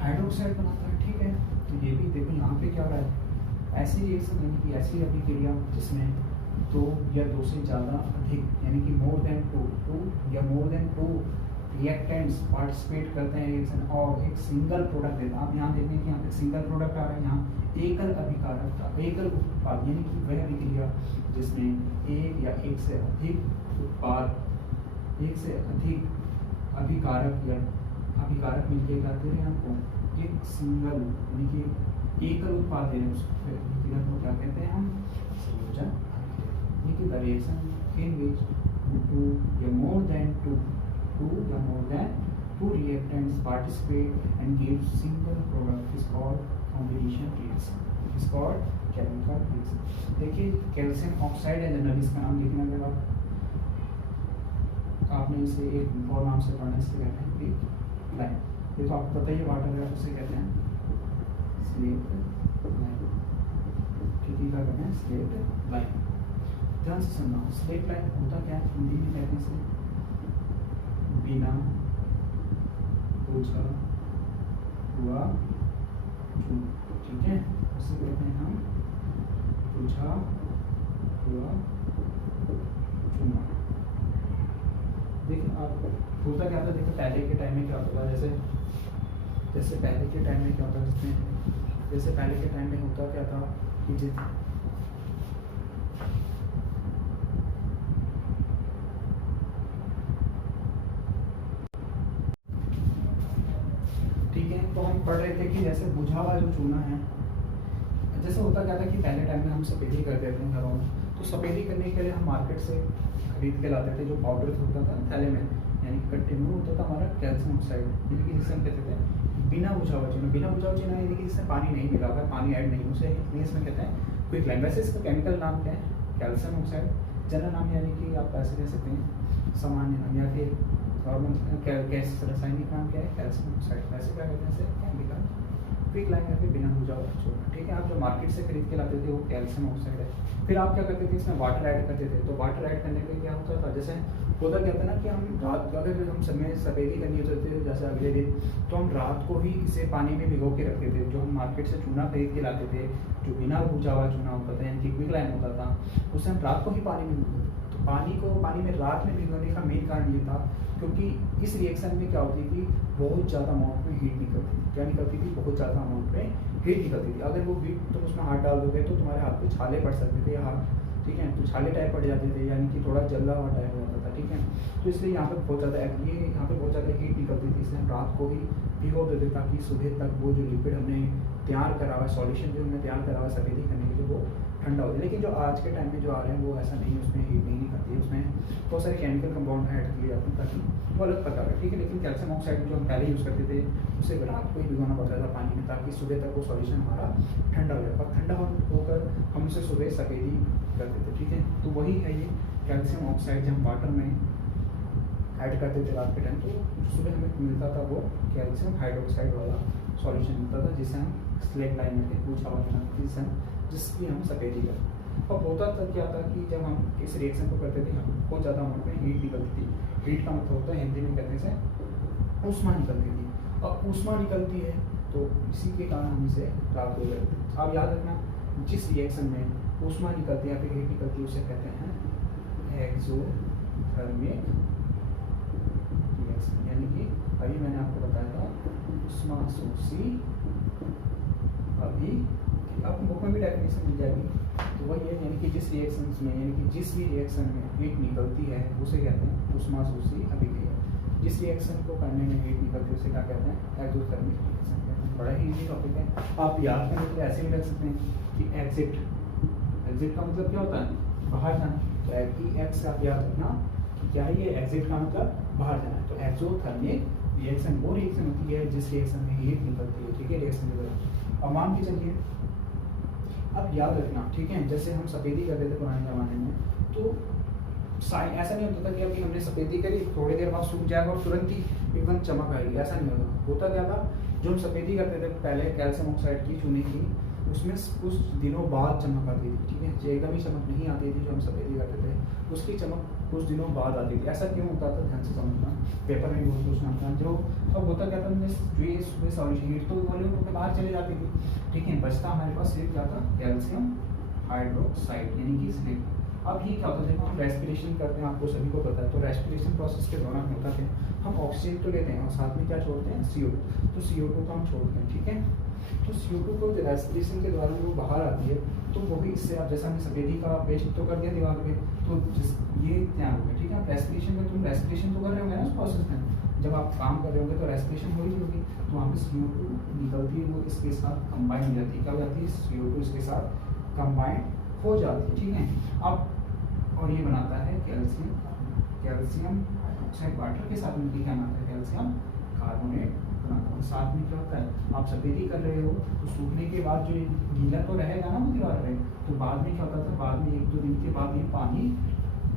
हाइड्रोक्साइड बनाता है। ठीक है, तो ये भी देखो यहाँ पे क्या हो रहा है, ऐसी रिएक्शन यानी कि ऐसी अभिक्रिया जिसमें 2 या 2 से ज़्यादा अधिक यानी कि मोर देन 2 या मोर देन 2 रिएक्टेंट्स पार्टिसिपेट करते हैं रिएक्शन और एक सिंगल प्रोडक्ट देता है। आप यहाँ देखें कि यहाँ पे सिंगल प्रोडक्ट आ रहा है, यहाँ एकल अभिकारक का एकल उत्पाद यानी कि वह अभिक्रिया जिसमें एक या एक से अधिक उत्पाद, एक से अधिक अभिकारक या अभिकारक मिलकर क्या दे रहे हैं आपको, एक सिंगल यानी कि एकल उत्पाद दे रहे हैं, उसको अभिक्रिया को क्या कहते हैं हम संयोजन। यानी कि द रिएक्शन इन विच 2 या मोर देन 2 या more than 2 reactants participate and give single product is called combination reaction, is called chemical reaction। देखिए कैल्शियम ऑक्साइड है जनरली इसका नाम लिखना, अगर आपने इसे एक और नाम से पढ़ना, इसे कहते हैं क्विक लाइन। ये तो आपको पता ही है, वाटर है उसे कहते हैं स्लेट लाइन। ठीक है, क्या कहते हैं स्लेट लाइन। ध्यान से सुनना, स्लेट लाइन होता क्या है, हिंदी में कहते हैं बिना बुझा हुआ चूना। ठीक है, उसे कहते हैं हम बुझा हुआ चूना। देखिए आप होता क्या था, देखिए पहले के टाइम में क्या होता था, जैसे पहले के टाइम में क्या होता था, जैसे पहले के टाइम में होता क्या था कि तो हम पढ़ रहे थे कि जैसे बुझा हुआ जो चूना है, जैसे होता क्या था कि पहले टाइम में हम सफेदी करते थे घरों में, तो सफेदी करने के लिए हम मार्केट से खरीद के लाते थे जो पाउडर होता था थैले में, यानी कि कट्टे में होता था हमारा कैल्शियम ऑक्साइड, यानी कि जिसे हम कहते थे बिना बुझा हुआ चूना। बिना बुझा हुआ चूना यानी कि जिसमें पानी नहीं मिला हुआ, पानी ऐड नहीं, उसे इंग्लिश में कहते हैं क्विक लाइन। वैसे इसका केमिकल नाम क्या है, कैल्शियम ऑक्साइड। जनरल नाम यानी कि आप ऐसे कह सकते हैं सामान्य नाम, या फिर नॉर्मल रासायनिक नाम क्या है कैल्शियम ऑक्साइड। वैसे क्या कहते हैं इसे केमिकल क्विक लाइन या फिर बिना बुझा हुआ चूना। ठीक है, आप जो मार्केट से खरीद के लाते थे वो कैल्शियम ऑक्साइड है। फिर आप क्या करते थे, इसमें वाटर ऐड करते थे। तो वाटर ऐड करने पे क्या होता था, जैसे होता क्या था ना कि हम रात अगर हम समय सफेदी करनी होती थी जैसे अगले दिन, तो हम रात को ही इसे पानी में भिगो के रखते थे। जो हम मार्केट से चूना खरीद के लाते थे जो बिना बुझा हुआ चूना होता था यानी कि क्विक लाइन होता था, उसे हम रात को ही पानी में भिगो। तो पानी में रात में भिगोने का मेन कारण ये था क्योंकि इस रिएक्शन में क्या होती थी, बहुत ज़्यादा अमाउंट में हीट निकलती थी। क्या निकलती थी? बहुत ज़्यादा अमाउंट में हीट निकलती थी। अगर वो हीट तुम उसमें हाथ डाल दोगे तो तुम्हारे हाथ पे छाले पड़ सकते थे, हाथ, ठीक है, तो छाले टाइप पड़ जाते थे, यानी कि थोड़ा जला हुआ टाइप हो जाता था, ठीक है। तो इसलिए यहाँ पे बहुत ज़्यादा हीट निकलती थी, इसलिए हम रात को ही भिगो देते ताकि सुबह तक वो जो लिक्विड हमने तैयार करा हुआ, सॉल्यूशन जो हमने तैयार करा हुआ सफेदी करने के लिए, वो ठंडा हो जाए। लेकिन जो आज के टाइम में जो आ रहे हैं वो ऐसा नहीं है, उसमें हीट नहीं निकलती है, उसमें बहुत सारे केमिकल कंपाउंड ऐड किए जाते हैं ताकि वो अलग प्रकार है, ठीक है। लेकिन कैल्शियम ऑक्साइड जो हम पहले यूज़ करते थे उसे रात को ही भिगोना पड़ता था पानी में ताकि सुबह तक वो सॉल्यूशन हमारा ठंडा हो जाए, और ठंडा होकर हम उसे सुबह सफेदी करते थे, ठीक है। तो वही है ये कैल्शियम ऑक्साइड जब हम वाटर में ऐड करते थे रात के टाइम, तो सुबह हमें मिलता था वो कैल्शियम हाइड्रोक्साइड वाला सॉल्यूशन मिलता था, जिसे हम स्लेट लाइन में पूछा हुआ जिसकी हम सफेदी करते। और होता था क्या था कि जब हम इस रिएक्शन को करते थे हम बहुत ज़्यादा अमाउंट में हीट निकलती थी। हीट का मतलब होता है हिंदी में कहते हैं ऊष्मा निकलती थी। अब ऊष्मा निकलती है तो इसी के कारण हम इसे रात हो जाते हैं। आप याद रखना, जिस रिएक्शन में ऊष्मा निकलती है या फिर हीट निकलती है उसे कहते हैं एक्सोथर्मिक रिएक्शन, यानी कि अभी मैंने आपको बताया था ऊष्मा शोषी अभी, आपको बुक में भी डेफिनेशन मिल जाएगी। तो वही है, यानी कि जिस रिएक्शन में, यानी कि जिस भी रिएक्शन में हीट निकलती है उसे कहते हैं ऊष्मा शोषी अभिक्रिया। जिस रिएक्शन को करने में हीट निकलती है उसे क्या कहते हैं? एक्सोथर्मिक रिएक्शन कहते हैं। बड़ा ही इजी टॉपिक है, आप याद करने के लिए ऐसे भी रख सकते हैं कि एग्जिट का मतलब क्या होता है? बाहर जाना। तो एक्स आप याद रखना कि क्या है ये एग्जिट का मतलब बाहर जाना है। तो एक्सोथर्मिक रिएक्शन वो रिएक्शन होती है जिस रिएक्शन में हीट निकलती है, ठीक है, रिएक्शन के दौरान। अब मान के चलिए, अब याद रखना, ठीक है, जैसे हम सफेदी करते थे पुराने ज़माने में, तो ऐसा नहीं होता था कि अभी हमने सफेदी करी थोड़ी देर बाद सूख जाएगा और तुरंत ही एकदम चमक आएगी, ऐसा नहीं होता क्या था? जो हम सफेदी करते थे पहले कैल्शियम ऑक्साइड की, चूने की, उसमें कुछ दिनों बाद चमक आती थी, ठीक है। जो एकदम ही चमक नहीं आती थी जो हम सफेदी करते थे, उसकी चमक कुछ दिनों बाद आती थी। ऐसा क्यों होता था? ध्यान से समझना, पेपर में बहुत पूछना था। जो अब होता क्या था, जो सुबह सॉल्यूशन हीट तो वॉल्यूम होकर बाहर चले जाती थी, ठीक है, बचता हमारे पास सिर्फ क्या था? कैल्शियम हाइड्रोक्साइड, यानी कि स्लेट। अब ये क्या होता है, जब हम रेस्पिरेशन करते हैं, आपको सभी को पता है, तो रेस्पिरेशन प्रोसेस के दौरान होता है हम ऑक्सीजन तो लेते हैं और साथ में क्या छोड़ते हैं? CO2। तो CO2 को हम छोड़ते हैं, ठीक है। तो CO2 को रेस्पिरेशन के दौरान वो बाहर आती है, तो वो भी इससे, आप जैसा हमने सफेदी का पेस्ट तो कर दिया दीवार पे, तो ये तैयार हो गया, ठीक है। रेस्पिरेशन में तुम रेस्पिरेशन तो कर रहे होंगे ना उस प्रोसेस में, जब आप काम कर रहे होंगे तो रेस्पिरेशन हो रही होगी, तो वहाँ पे CO2 निकलती है, वो इसके साथ कंबाइन हो जाती है। क्या हो जाती है? CO2 इसके साथ कंबाइन हो जाती है, ठीक है। अब और ये बनाता है कैल्शियम हाइड्रोक्साइड, वाटर के साथ मिलकर क्या बनाता है? कैल्शियम कार्बोनेट बनाता है। साथ में क्या होता है? आप सफेदी कर रहे हो तो सूखने के बाद जो गीला तो रहेगा ना वो दीवार पे, तो बाद में क्या होता था? बाद में 1-2 दिन के बाद ये पानी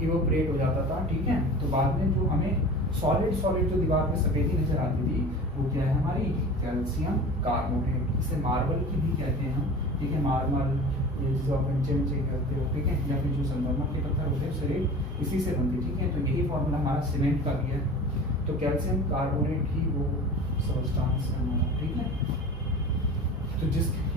इवोपरेट हो जाता था, ठीक है। तो बाद में जो हमें सॉलिड जो दीवार पे सफेदी नजर आती थी वो क्या है? हमारी कैल्शियम कार्बोनेट। इसे मार्बल की भी कहते हैं हम, ठीक है। मार्बल ये जो आप नीचे करते हो, ठीक है, या फिर जो संगमरमर के पत्थर होते हैं शरीर इसी से बनती है, ठीक है। तो यही फॉर्मूला हमारा सीमेंट का भी है। तो कैल्शियम कार्बोनेट ही वो सब्सटेंस है हमारा, ठीक है। तो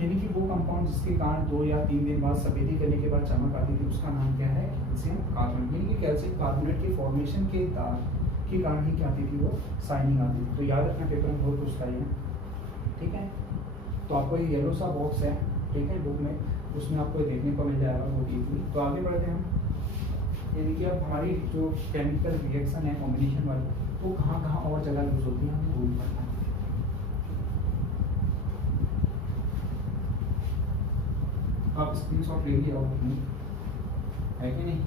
यानी कि वो कंपाउंड जिसके कारण 2 या 3 दिन बाद सफेदी करने के बाद चमक आती थी, उसका नाम क्या है? Calcium carbonate. यानी कि कैल्शियम कार्बोनेट के फॉर्मेशन के कारण ही क्या आती थी? वो शाइनिंग आती थी। तो याद रखना, पेपर में बहुत पूछता है, ठीक है। तो आपको ये येलो सा बॉक्स है, ठीक है, बुक में, उसमें आपको देखने को मिल जाएगा बहुत ईजी। तो आगे बढ़ते हैं हम, यानी कि अब हमारी जो केमिकल रिएक्शन है कॉम्बिनेशन वाली, वो कहाँ कहाँ और जगह यूज होती है हमें भूल पड़ना है। आप स्क्रीनशॉट ले लिया है कि नहीं?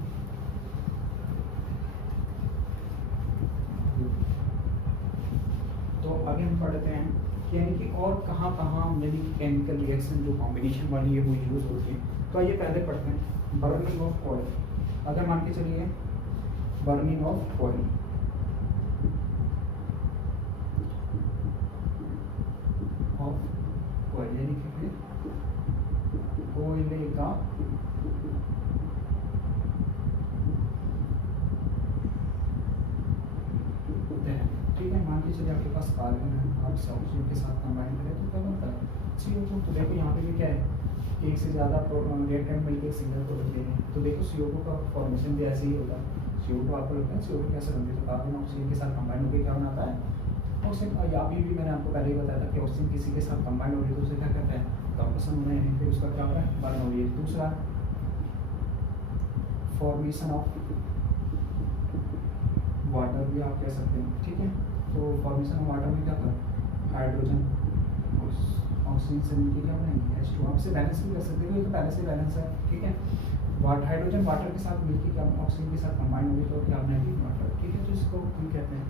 तो आगे हम पढ़ते हैं कि यानी कि और कहाँ कहाँ यानी कि केमिकल रिएक्शन जो कॉम्बिनेशन वाली है वो यूज होती है। तो आइए पहले पढ़ते हैं बर्निंग ऑफ ऑयल। अगर मान के चलिए बर्निंग ऑफ ऑयल, यानी कि फिर कोयले का ठीक है। मान के चलिए आपके पास कार्बन है, आप ऑक्सीजन के साथ कंबाइन करें तो क्या बनता है? CO2। तो देखो यहाँ पे भी क्या है, एक से ज़्यादा रिएक्टेंट मिलकर सिंगल प्रोडक्ट दे रहे हैं, तो देखो CO2 का फॉर्मेशन भी ऐसे ही होता है। CO2 आपको लगता है CO2 कैसे बनती है, तो कार्बन ऑक्सीजन के साथ कंबाइन होकर क्या बनाता है ऑक्सीजन। या भी मैंने आपको पहले ही बताया था कि ऑक्सीजन किसी के साथ कंबाइन हो रही है तो उसे क्या कहते हैं कंबसन होना है, यानी फिर उसका क्या हो रहा है बर्न हो रही है। दूसरा फॉर्मेशन ऑफ वाटर भी आप कह सकते हैं, ठीक है। तो फॉर्मेशन ऑफ वाटर में क्या था हाइड्रोजन ऑक्सीजन से मिलकर क्या बनाएंगे H2। आप इसे बैलेंस भी कर सकते हो, ये तो पहले से बैलेंस है, ठीक है। वाटर हाइड्रोजन वाटर के साथ मिलकर क्या ऑक्सीजन के साथ कंबाइन होगी तो क्या बनाएगी वाटर, ठीक है। तो इसको हम कहते हैं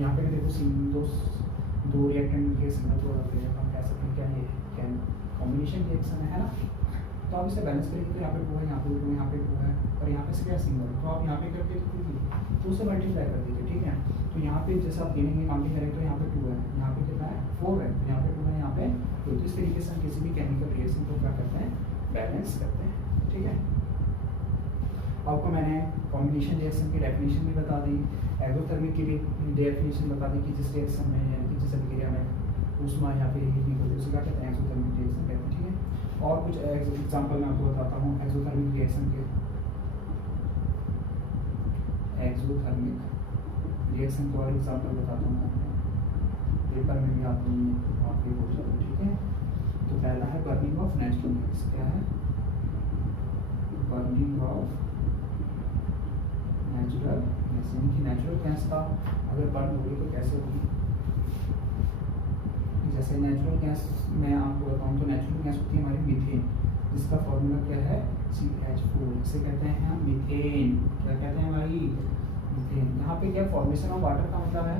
यहाँ पे भी देखो दो रिएक्टेंट मिलकर सिंगल जोड़ होते हैं, हम कह सकते हैं क्या ये क्या कॉम्बिनेशन रिएक्शन है ना। तो आप इसे बैलेंस करेंगे तो यहाँ पे 2 है, यहाँ पे 2 है, यहाँ पे 2 है और यहाँ पे से क्या सिंगल, तो आप यहाँ पे करके दीजिए 2 से मल्टीप्लाई कर दीजिए, ठीक है। तो यहाँ पे जैसे आप गिनेंगे काउंटिंग करेंगे तो यहाँ पे 2 है, यहाँ पे कितना है 4 है, तो यहाँ पे 2 है, यहाँ पे 2। तो इस तरीके से हम किसी भी केमिकल रिएक्शन को क्या करते हैं बैलेंस करते हैं, ठीक है। आपको मैंने कॉम्बिनेशन रिएक्शन की डेफिनेशन भी बता दी, एक्सोथर्मिक की भी डेफिनेशन बता दी कि जिस रिएक्शन में यानी कि जिस अभिक्रिया में ऊष्मा या फिर हीट निकलती है उसे क्या कहते हैं एक्सोथर्मिक रिएक्शन कहते हैं, ठीक है। और कुछ एग्जांपल मैं आपको बताता हूँ एक्सोथर्मिक रिएक्शन के। एक्सोथर्मिक रिएक्शन के और एग्जांपल बताता हूँ आपको, पेपर में भी आपके हो जाए, ठीक है। तो पहला है बर्निंग ऑफ नेचुरल गैस। क्या है बर्निंग ऑफ नेचुरल गैस, यानी कि नेचुरल गैस का अगर बर्न होगी तो कैसे होगी। जैसे नेचुरल गैस मैं आपको बताऊँ तो नेचुरल गैस होती है हमारी मीथेन, जिसका फॉर्मूला क्या है CH4, इसे कहते हैं हम मीथेन। क्या कहते हैं हमारी मीथेन। यहाँ पे क्या फॉर्मेशन ऑफ वाटर का मतलब है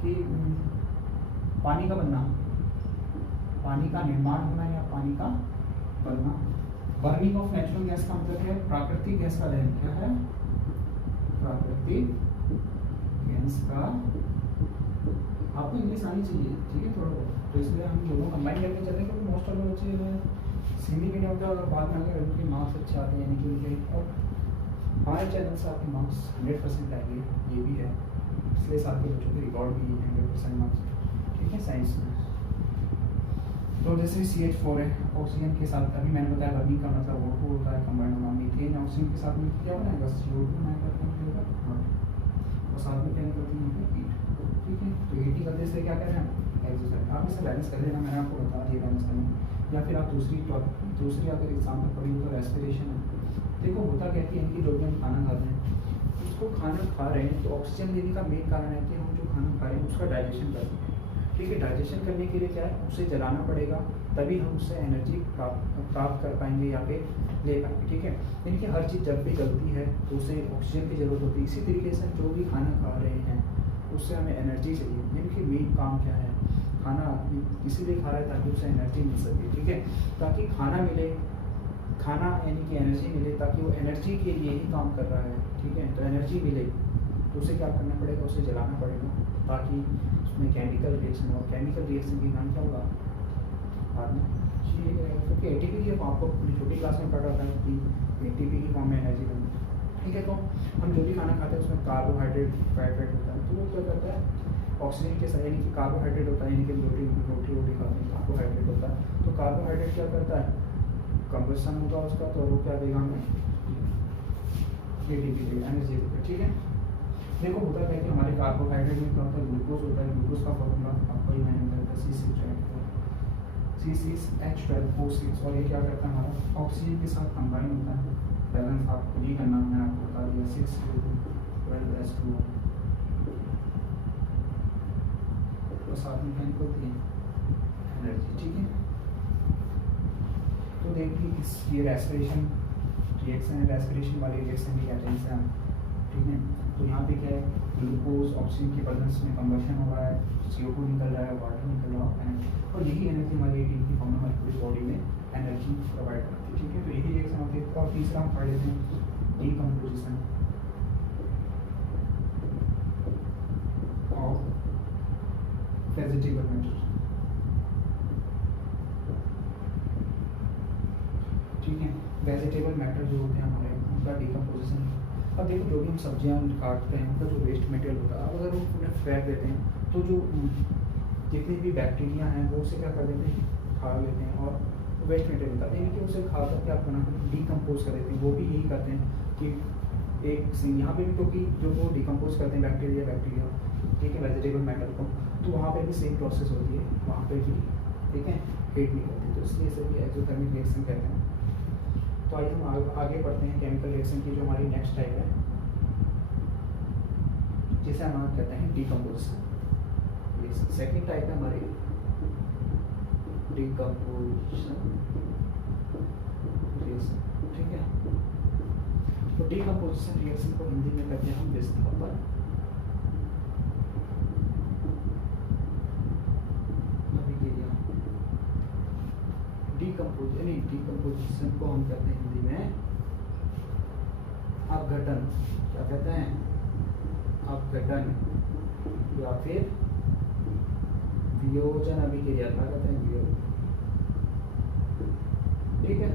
कि पानी का बनना, पानी का निर्माण होना या पानी का बनना। बर्निंग ऑफ नेचुरल गैस का मतलब है प्राकृतिक गैस का दहन। क्या है प्राकृतिक गैस का, आपको इंग्लिश आनी चाहिए, ठीक है थोड़ा बहुत, तो इसलिए हम दोनों कंबाइन करके चल रहे हैं क्योंकि मोस्ट ऑफ बच्चे हिंदी मीडियम का अगर बात में अगर उनके मार्क्स अच्छे आते हैं यानी कि उनके और हमारे चैनल से आपके मार्क्स 100% आएंगे, ये भी है, इसलिए साथ के बच्चों के रिकॉर्ड भी 100% मार्क्स, ठीक है साइंस में। तो जैसे CH4 है ऑक्सीजन के साथ, अभी मैंने बताया बर्निंग का मतलब वो होता है कंबाइन होना। मीथेन ऑक्सीजन के साथ में क्या बनाएगा CO2 बनाया करते हैं और साथ में क्या करती है हीट, ठीक है। तो हीट करते इसलिए क्या कर रहे हैं एक्सोथर्मिक। आप इसे बैलेंस कर लेना, मैंने आपको बता दिया बैलेंस करना। या फिर आप दूसरी अगर एग्जाम्पल पढ़ी हो तो रेस्पिरेशन है। देखो होता क्या है इनकी जो भी हम खाना खाते हैं उसको खाना खा रहे हैं तो ऑक्सीजन लेने का मेन कारण है कि हम जो खाना खा रहे हैं उसका डाइजेशन करते हैं, ठीक है। डाइजेशन करने के लिए क्या है उसे जलाना पड़ेगा, तभी हम उससे एनर्जी प्राप्त कर पाएंगे या फिर ले पाएंगे, ठीक है। यानी कि हर चीज़ जब भी गलती है तो उसे ऑक्सीजन की ज़रूरत होती है। इसी तरीके से जो भी खाना खा रहे हैं उससे हमें एनर्जी चाहिए, यानी कि मेन काम क्या है खाना इसीलिए खा रहा है ताकि उसे एनर्जी मिल सके, ठीक है। ताकि खाना मिले, खाना यानी कि एनर्जी मिले, ताकि वो एनर्जी के लिए ही काम कर रहा है, ठीक है। तो एनर्जी मिले तो उसे क्या करना पड़ेगा, उसे जलाना पड़ेगा ताकि उसमें केमिकल रिएक्शन हो। केमिकल रिएक्शन के नाम क्या होगा बाद में, क्योंकि ATP की आपको छोटी क्लास में पढ़ा था कि ATP की फॉर्म में एनर्जी बनती है, ठीक है। तो हम जो भी खाना खाते हैं उसमें कार्बोहाइड्रेट फैट होता है, तो वो क्या करता है ऑक्सीजन के साथ, यानी कि कार्बोहाइड्रेट होता है, यानी कि रोटी खाते हैं कार्बोहाइड्रेट होता है। तो कार्बोहाइड्रेट क्या करता है कंबशन होगा उसका, तो वो क्या देगा हमें ATP देगा, एनर्जी देगा, ठीक है। देखो होता है कि हमारे कार्बोहाइड्रेट में क्या होता है ग्लूकोज होता है, ग्लूकोज का फॉर्मूला आपको ही मैंने बताया था C6H12O6, और ये क्या करता है हमारा ऑक्सीजन के साथ कंबाइन होता है। बैलेंस आपको नहीं करना, मैंने आपको बता दिया 612H2O, तो साथ में क्या निकलती है एनर्जी, ठीक है। तो देखिए इस ये रेस्पिरेशन रिएक्शन है, रेस्पिरेशन वाली रिएक्शन की कैटेगरी है, ठीक है। तो यहाँ पे क्या है ग्लूकोज ऑक्सीजन के प्रेजेंस में कंबशन हो रहा है, CO2 निकल रहा है, वाटर निकल रहा है, और यही एनर्जी हमारी ATP की फॉर्म में हमारी पूरी बॉडी में एनर्जी प्रोवाइड करती है, ठीक है। तो यही रिएक्शन होती है। और तीसरा हम पढ़ लेते हैं डीकम्पोजिशन ऑफ वेजिटेबल मैटर, ठीक है। वेजिटेबल मैटर जो होते हैं हमारे उनका डीकम्पोजिशन। अब देखो जो भी हम सब्जियां काटते हैं उनका जो वेस्ट मटेरियल होता है, अब अगर वो पूरा फेंक देते हैं तो जो जितने भी बैक्टीरिया हैं वो उसे क्या कर देते हैं खा लेते हैं, और वेस्ट मटेरियल निकालते हैं, यानी कि उसे खा करके आप बना कर डिकम्पोज कर देते हैं। वो भी यही करते हैं कि एक यहाँ पे भी, क्योंकि जो वो डिकम्पोज करते हैं बैक्टीरिया, ठीक है, वेजिटेबल मैटर को, तो वहाँ पे भी सेम प्रोसेस होती है, वहाँ पे भी ठीक है हीट नहीं होती, तो इसलिए इसे भी एक्सोथर्मिक रिएक्शन कहते हैं। तो आइए हम आगे बढ़ते हैं केमिकल रिएक्शन की, जो हमारी नेक्स्ट टाइप है, जिसे हम कहते हैं डिकम्पोजिशन रिएक्शन। सेकेंड टाइप है हमारी डिकम्पोजिशन रिएक्शन, ठीक है। तो डिकम्पोजिशन रिएक्शन को हिंदी में कहते हैं हम विस्थापन अभिक्रिया। डिकम्पोजिशन को हम कहते हैं हिंदी में अपघटन, क्या कहते हैं, अपघटन, या फिर वियोजन अभिक्रिया, क्या कहते हैं, वियोजन, ठीक है।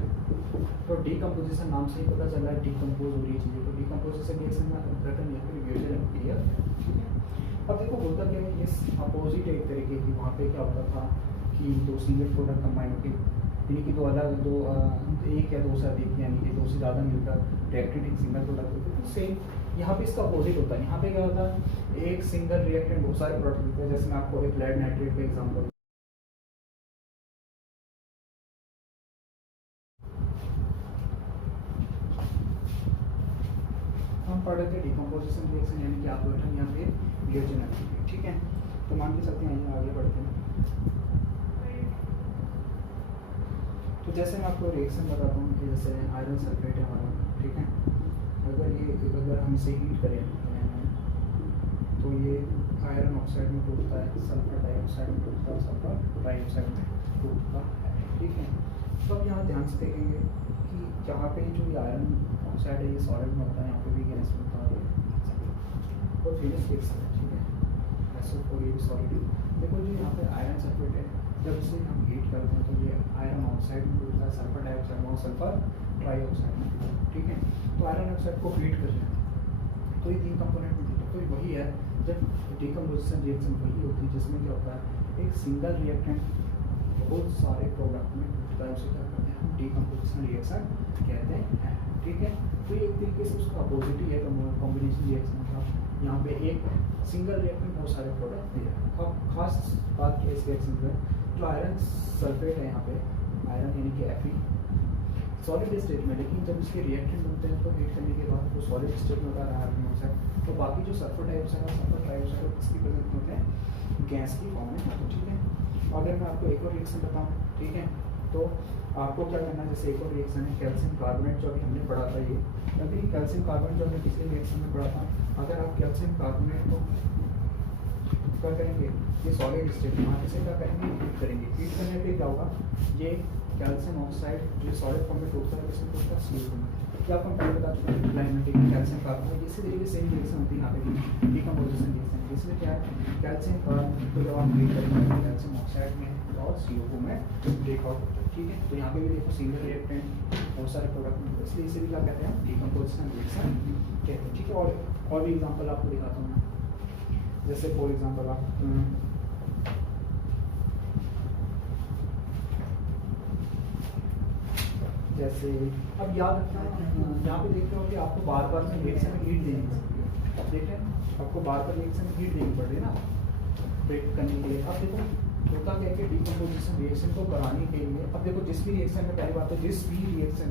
तो डिकम्पोजिशन नाम से ही पता चल रहा है डिकम्पोज हो रही है चीजें, तो डिकम्पोजिशन रिएक्शन में अपघटन या फिर वियोजन अभिक्रिया, ठीक है। अब देखो होता क्या है, ये अपोजिट एक तरीके की, वहाँ पे क्या होता था कि दो सिंगल प्रोडक्ट कंबाइन होकर, यानी कि एक या दो से अधिक, यानी कि दो से ज़्यादा मिलकर रिएक्टेंट एक सिंगल प्रोडक्ट होते हैं। तो सेम यहाँ पे इसका अपोजिट होता है, यहाँ पे क्या होता है, एक सिंगल रिएक्टेंट बहुत सारे प्रोडक्ट मिलते हैं। जैसे मैं आपको एक लेड नाइट्रेट का एग्जाम्पल, हम पढ़ रहे थे डिकम्पोजिशन रिएक्शन, यानी कि अपघटन या फिर वियोजन अभिक्रिया, ठीक है। तो मान के चलते हैं, आगे बढ़ते हैं। तो जैसे मैं आपको रिएक्शन बताता हूँ कि जैसे आयरन सल्फेट है हमारा, ठीक है, अगर हम इसे हीट करें तो ये आयरन ऑक्साइड में टूटता है, सल्फर डाइऑक्साइड में टूटता है, सल्फर डाइऑक्साइड में टूटता है, ठीक है। तो अब यहाँ ध्यान से देखेंगे कि यहाँ पे जो ये आयरन ऑक्साइड है ये सॉलिड में होता है, यहाँ पे भी गैस में होता है, और फिनिश रिएक्शन है, ठीक है। SO4 ये भी सॉलिड है। देखो जो यहाँ पे आयरन सल्फेट है, जब इसे हम हीट करते हैं तो ये आयरन ऑक्साइड में टूटता है, सल्फर डाइऑक्साइड में, सल्फर ट्राइऑक्साइड में, ठीक है। तो आयरन ऑक्साइड को हीट कर लें तो ये तीन कंपोनेंट मिलते हैं। तो ये वही है, जब डिकम्पोजिशन रिएक्शन वही होती है जिसमें क्या होता है, एक सिंगल रिएक्टेंट बहुत सारे प्रोडक्ट में टूटता है, उसे क्या कहते हैं, हम डिकम्पोजिशन रिएक्शन कहते हैं, ठीक है। तो ये एक तरीके से उसका अपोजिट ही है कॉम्बिनेशन रिएक्शन का। यहाँ पे एक सिंगल रिएक्टेंट बहुत सारे प्रोडक्ट दे रहा है। अब खास बात की इस रिएक्शन में, जो आयरन सल्फेट है, यहाँ पे आयरन यानी कि Fe सॉलिड स्टेट में, लेकिन जब इसके रिएक्टेंट बनते हैं तो हीट करने के बाद वो सॉलिड स्टेट में होता है आयरन ऑक्साइड। तो बाकी जो सल्फर डाइऑक्साइड और सल्फर ट्राइऑक्साइड इसकी प्रेजेंट होते हैं गैस की फॉर्म में, ठीक है। अगर मैं आपको एक और रिएक्शन बताऊँ, ठीक है, तो आपको क्या करना है, जैसे एक और रिएक्शन है कैल्शियम कार्बोनेट, जो अभी हमने पढ़ा था, ये अभी कैल्शियम कार्बोनेट जो हमने पिछले रिएक्शन में पढ़ा था, अगर आप कैल्शियम कार्बोनेट को क्या करेंगे, ये सॉलिड स्टेट में इसे क्या करेंगे, हीट करेंगे। हीट करने पे क्या होगा, ये कैल्शियम ऑक्साइड जो सॉलिड फॉर्म में टूटता है, किसमें टूटता है, CO2 में। क्या आपको पहले बता चुका है क्लाइमेटिक कैल्शियम कार्बोनेट, इसी तरीके सेम रिएक्शन होती है यहाँ पे डिकम्पोजिशन रिएक्शन, जिसमें क्या है, कैल्शियम कार्बोनेट को जब आप हीट करेंगे कैल्शियम ऑक्साइड में और CO2 में ब्रेकआउट होता है, ठीक है। तो यहाँ पे भी देखो सिंगल रिएक्टेंट बहुत सारे प्रोडक्ट में, इसलिए इसे भी क्या कहते हैं, डिकम्पोजिशन रिएक्शन कहते हैं, ठीक है। और भी एग्जाम्पल आपको दिखाता हूँ मैं, जैसे फॉर एग्जाम्पल आप जैसे अब याद रखना, यहाँ पे देख रहे हो कि आपको बार बार में रिएक्शन में हीट देनी पड़ती है, अब देख रहे हैं आपको बार बार रिएक्शन में हीट देनी पड़ रही है ना ब्रेक करने के लिए। अब देखो होता क्या है कि डिकम्पोजिशन रिएक्शन को कराने के लिए, अब देखो जिस भी रिएक्शन में, पहली बात है जिस भी रिएक्शन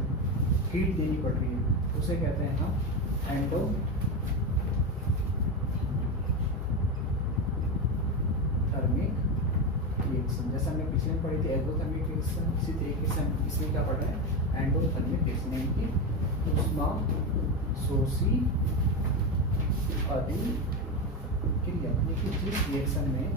हीट देनी पड़ रही है उसे कहते हैं हम एंडो थर्मिक रिएक्शन। जैसे हमने पिछले में पढ़ी थी एक्सोथर्मिक रिएक्शन, इसी तरीके से हम इसमें क्या पढ़ रहे हैं, एंडोथर्मिक रिएक्शन, यानी कि ऊष्मा शोषी अभिक्रिया, यानी कि जिस रिएक्शन में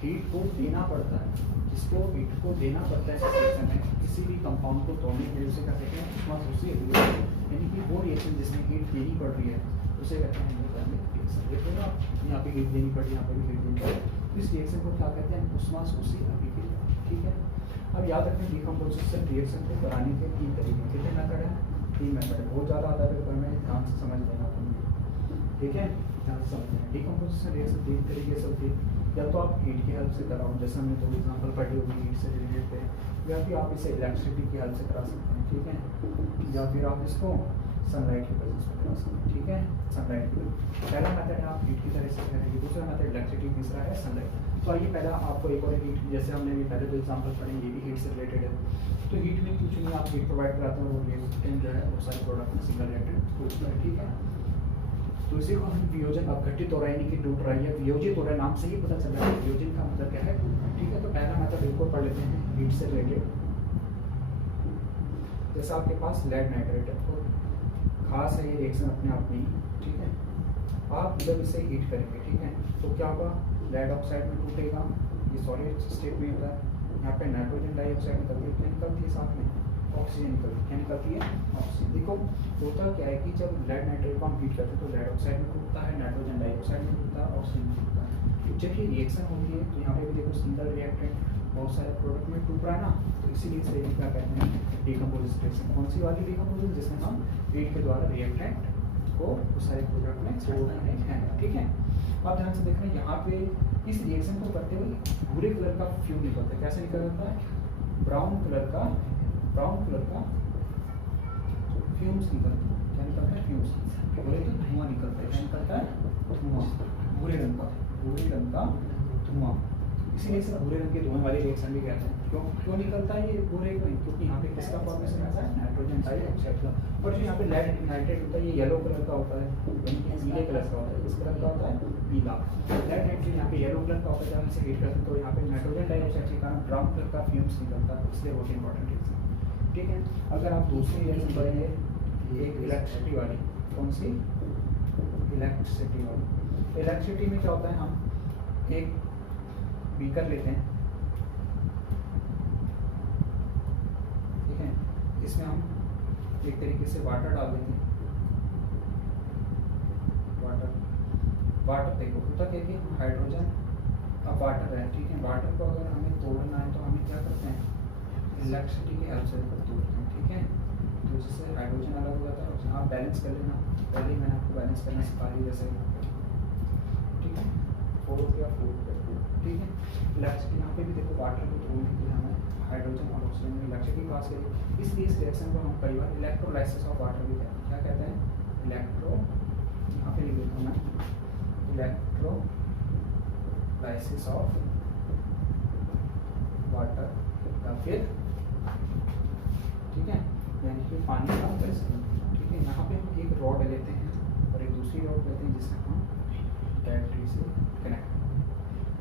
हीट को देना पड़ता है, जिसको हीट को देना पड़ता है रिएक्शन में किसी भी कंपाउंड को तोड़ने के लिए, उसे क्या कहते हैं, ऊष्मा शोषी अभिक्रिया, यानी कि वो रिएक्शन जिसमें हीट देनी पड़ रही है उसे कहते हैं एंडोथर्मिक रिएक्शन। देखो ना यहाँ पे हीट देनी पड़ी, यहाँ पे भी हीट देनी पड़ी, इस रिएक्शन को क्या कहते हैं, ऊष्मा शोषी अभिक्रिया, ठीक है। अब याद रखें डिकम्पोजिशन रिएक्शन को कराने के तीन तरीके, कितने मेथड है, तीन मेथड है, बहुत ज़्यादा आता है पेपर में, ध्यान से समझ लेना तुम, ठीक है, ध्यान से समझ लेना। डिकम्पोजिशन रिएक्शन तीन तरीके से होती है, या तो आप हीट की हेल्प से कराओ, जैसे हमने तो एग्जांपल पढ़ी होगी हीट से रिलेटेड पे, या फिर आप इसे इलेक्ट्रिसिटी की हेल्प से करा सकते हैं, ठीक है, या फिर आप इसको सनलाइट की वजह से करा सकते हैं, ठीक है। सनलाइट की पहला मेथड है आप हीट की तरह से करेंगे, दूसरा मेथड इलेक्ट्रिसिटी, तीसरा है सनलाइट। तो आइए पहला आपको एक और हीट, जैसे हमने भी पहले तो एग्जांपल पढ़े, ये भी हीट से रिलेटेड है। तो हीट में कुछ नहीं, आप हीट प्रोवाइड कराते हैं, वो रिएक्टेंट जो है वो सारे प्रोडक्ट में सिंगल रिएक्टेंट होता है, ठीक है। तो इसी को हम वियोजन अपघटित हो रहा है, यानी कि टूट रहा है, या वियोजित हो रहा है, नाम से ही पता चल रहा है वियोजन का मतलब क्या है, ठीक है। तो पहला मेथड एक और पढ़ लेते हैं हीट से रिलेटेड। जैसे आपके पास लेड नाइट्रेट है, तो खास है ये रिएक्शन अपने आप में ही, ठीक है। आप जब इसे हीट करेंगे, ठीक है, तो क्या होगा, लेड ऑक्साइड में टूटेगा, ये सॉलिड स्टेट में होता है, यहाँ पे नाइट्रोजन डाइऑक्साइड निकलती है, क्या निकलती है साथ में, ऑक्सीजन निकलती है, क्या निकलती है, ऑक्सीजन। देखो होता क्या है कि जब लेड नाइट्रेट को हम हीट करते हैं तो लेड ऑक्साइड में टूटता है, नाइट्रोजन डाइऑक्साइड में टूटता है, ऑक्सीजन में टूटता है। जब ये रिएक्शन होती है तो यहाँ पे भी देखो सिंगल रिएक्टेंट बहुत सारे प्रोडक्ट में टूट रहा है ना, तो इसीलिए इसे क्या कहते हैं, डिकम्पोजिशन रिएक्शन। कौन सी वाली डिकम्पोजिशन, जिसमें हम हीट के द्वारा रिएक्टेंट को उस सारे प्रोडक्ट में तोड़ रहे हैं, ठीक है। आप ध्यान से देख रहे हैं यहाँ पे इस रिएक्शन को करते हुए भूरे कलर का फ्यूम निकलता है, कैसे निकलता है, ब्राउन कलर का फ्यूम्स निकलता है, क्या निकलता है, फ्यूम्स, बोले तो धुआं निकलता है, क्या निकलता है, धुआं, भूरे रंग का धुआं। इसीलिए इसे भूरे रंग के धुएं वाली रिएक्शन भी कहते हैं। क्यों निकलता है ये भूरे रंग, क्योंकि यहाँ पे किसका फॉर्मेशन होता है, नाइट्रोजन डाइऑक्साइड का। और जो यहाँ पे लेड नाइट्रेट होता है ये येलो कलर का होता है, यानी कि पीले कलर का होता है, किस कलर का होता है, पीला। लेड नाइट्रेट यहाँ पे येलो कलर का होता है, जब हम इसे हीट करते हैं तो यहाँ पे नाइट्रोजन डाइऑक्साइड के कारण ब्राउन कलर का फ्यूम्स निकलता है, इसलिए बहुत इंपॉर्टेंट रिएक्शन, ठीक है। अगर आप दूसरी रिएक्शन करेंगे, एक इलेक्ट्रिसिटी वाली, कौन सी, इलेक्ट्रिसिटी वाली। इलेक्ट्रिसिटी में क्या होता है, हम एक बीकर लेते हैं, ठीक है, इसमें हम एक तरीके से वाटर डाल देते हैं, वाटर देखो होता क्या कि हाइड्रोजन अब वाटर है, ठीक है, वाटर को अगर हमें तोड़ना है तो हमें क्या करते हैं, इलेक्ट्रिसिटी की हेल्प से तोड़ते हैं, ठीक है। तो जिससे हाइड्रोजन अलग हो जाता है, आप बैलेंस कर लेना, पहले मैंने आपको बैलेंस करना सिखा दिया जैसे, ठीक है, 4 या 4, ठीक है। इलेक्ट्रिसिटी यहाँ पे भी देखो वाटर को तोड़ने के लिए हमें हाइड्रोजन और ऑक्सीजन में इलेक्ट्रिसिटी पास करेगी, इसलिए इस रिएक्शन को हम कई बार इलेक्ट्रोलाइसिस ऑफ वाटर भी कहते हैं, क्या कहते हैं, इलेक्ट्रो, यहाँ पे लिख देता हूँ मैं, इलेक्ट्रोलाइसिस ऑफ वाटर, या फिर, ठीक है, यानी कि पानी का वैसे, ठीक है। यहाँ पे हम एक रॉड लेते हैं और एक दूसरी रॉड लेते हैं जिससे हम बैटरी से कनेक्ट,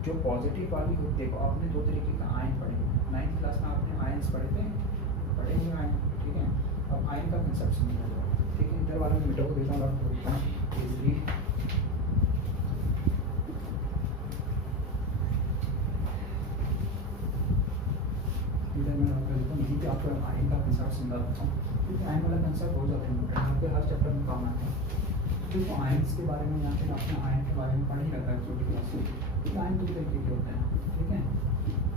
जो पॉजिटिव वाली हो, देखो आपने 2 तरीके का आयन पढ़े, 9th क्लास में आपने आयन्स पढ़े हुए आयन, ठीक है। अब आयन का कंसेप्ट समझ लो, ठीक है। इधर वाला मीटर को देता हूँ आपको इजली, इधर मैं आपको देता हूँ, यहीं पे आपको आयन का कंसेप्ट समझा देता हूँ, क्योंकि आयन वाला कंसेप्ट बहुत ज़्यादा इम्पोर्टेंट है, यहाँ पे हर चैप्टर में काम आता है। देखो आयन्स के बारे में यहाँ पे आपने आयन के बारे में पढ़ ही रखा है छोटी क्लास में, तो आयन 2 तरीके के होते हैं, ठीक है,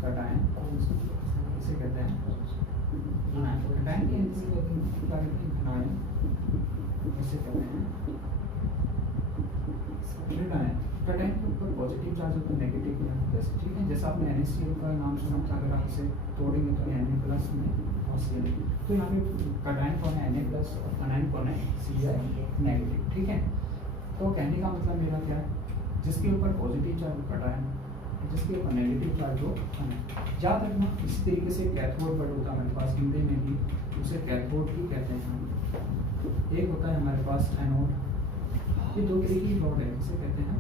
कैटायन और इसे कहते हैं आयन, कैटायन के आयन, इसे कहते हैं ऋणायन। कैटायन के ऊपर पॉजिटिव चार्ज होता है, नेगेटिव जैसे, ठीक है, जैसा आपने NaCl का नाम सुना था, अगर आप इसे तोड़ेंगे तो Na+ में और Cl, तो यहाँ पे कैटायन कौन है, Na+ और अनायन कौन है, Cl-, ठीक है। तो कहने का मतलब मेरा क्या है, जिसके ऊपर पॉजिटिव चार्ज हो कैटायन, जिसके ऊपर नेगेटिव चार्ज हो अनायन। याद रखना, इसी तरीके से कैथोड वर्ड होता है हमारे पास हिंदी में भी, उसे कैथोड ही कहते हैं। एक होता है हमारे पास एनोड, ये 2 तरीके की रॉड है, इसे कहते हैं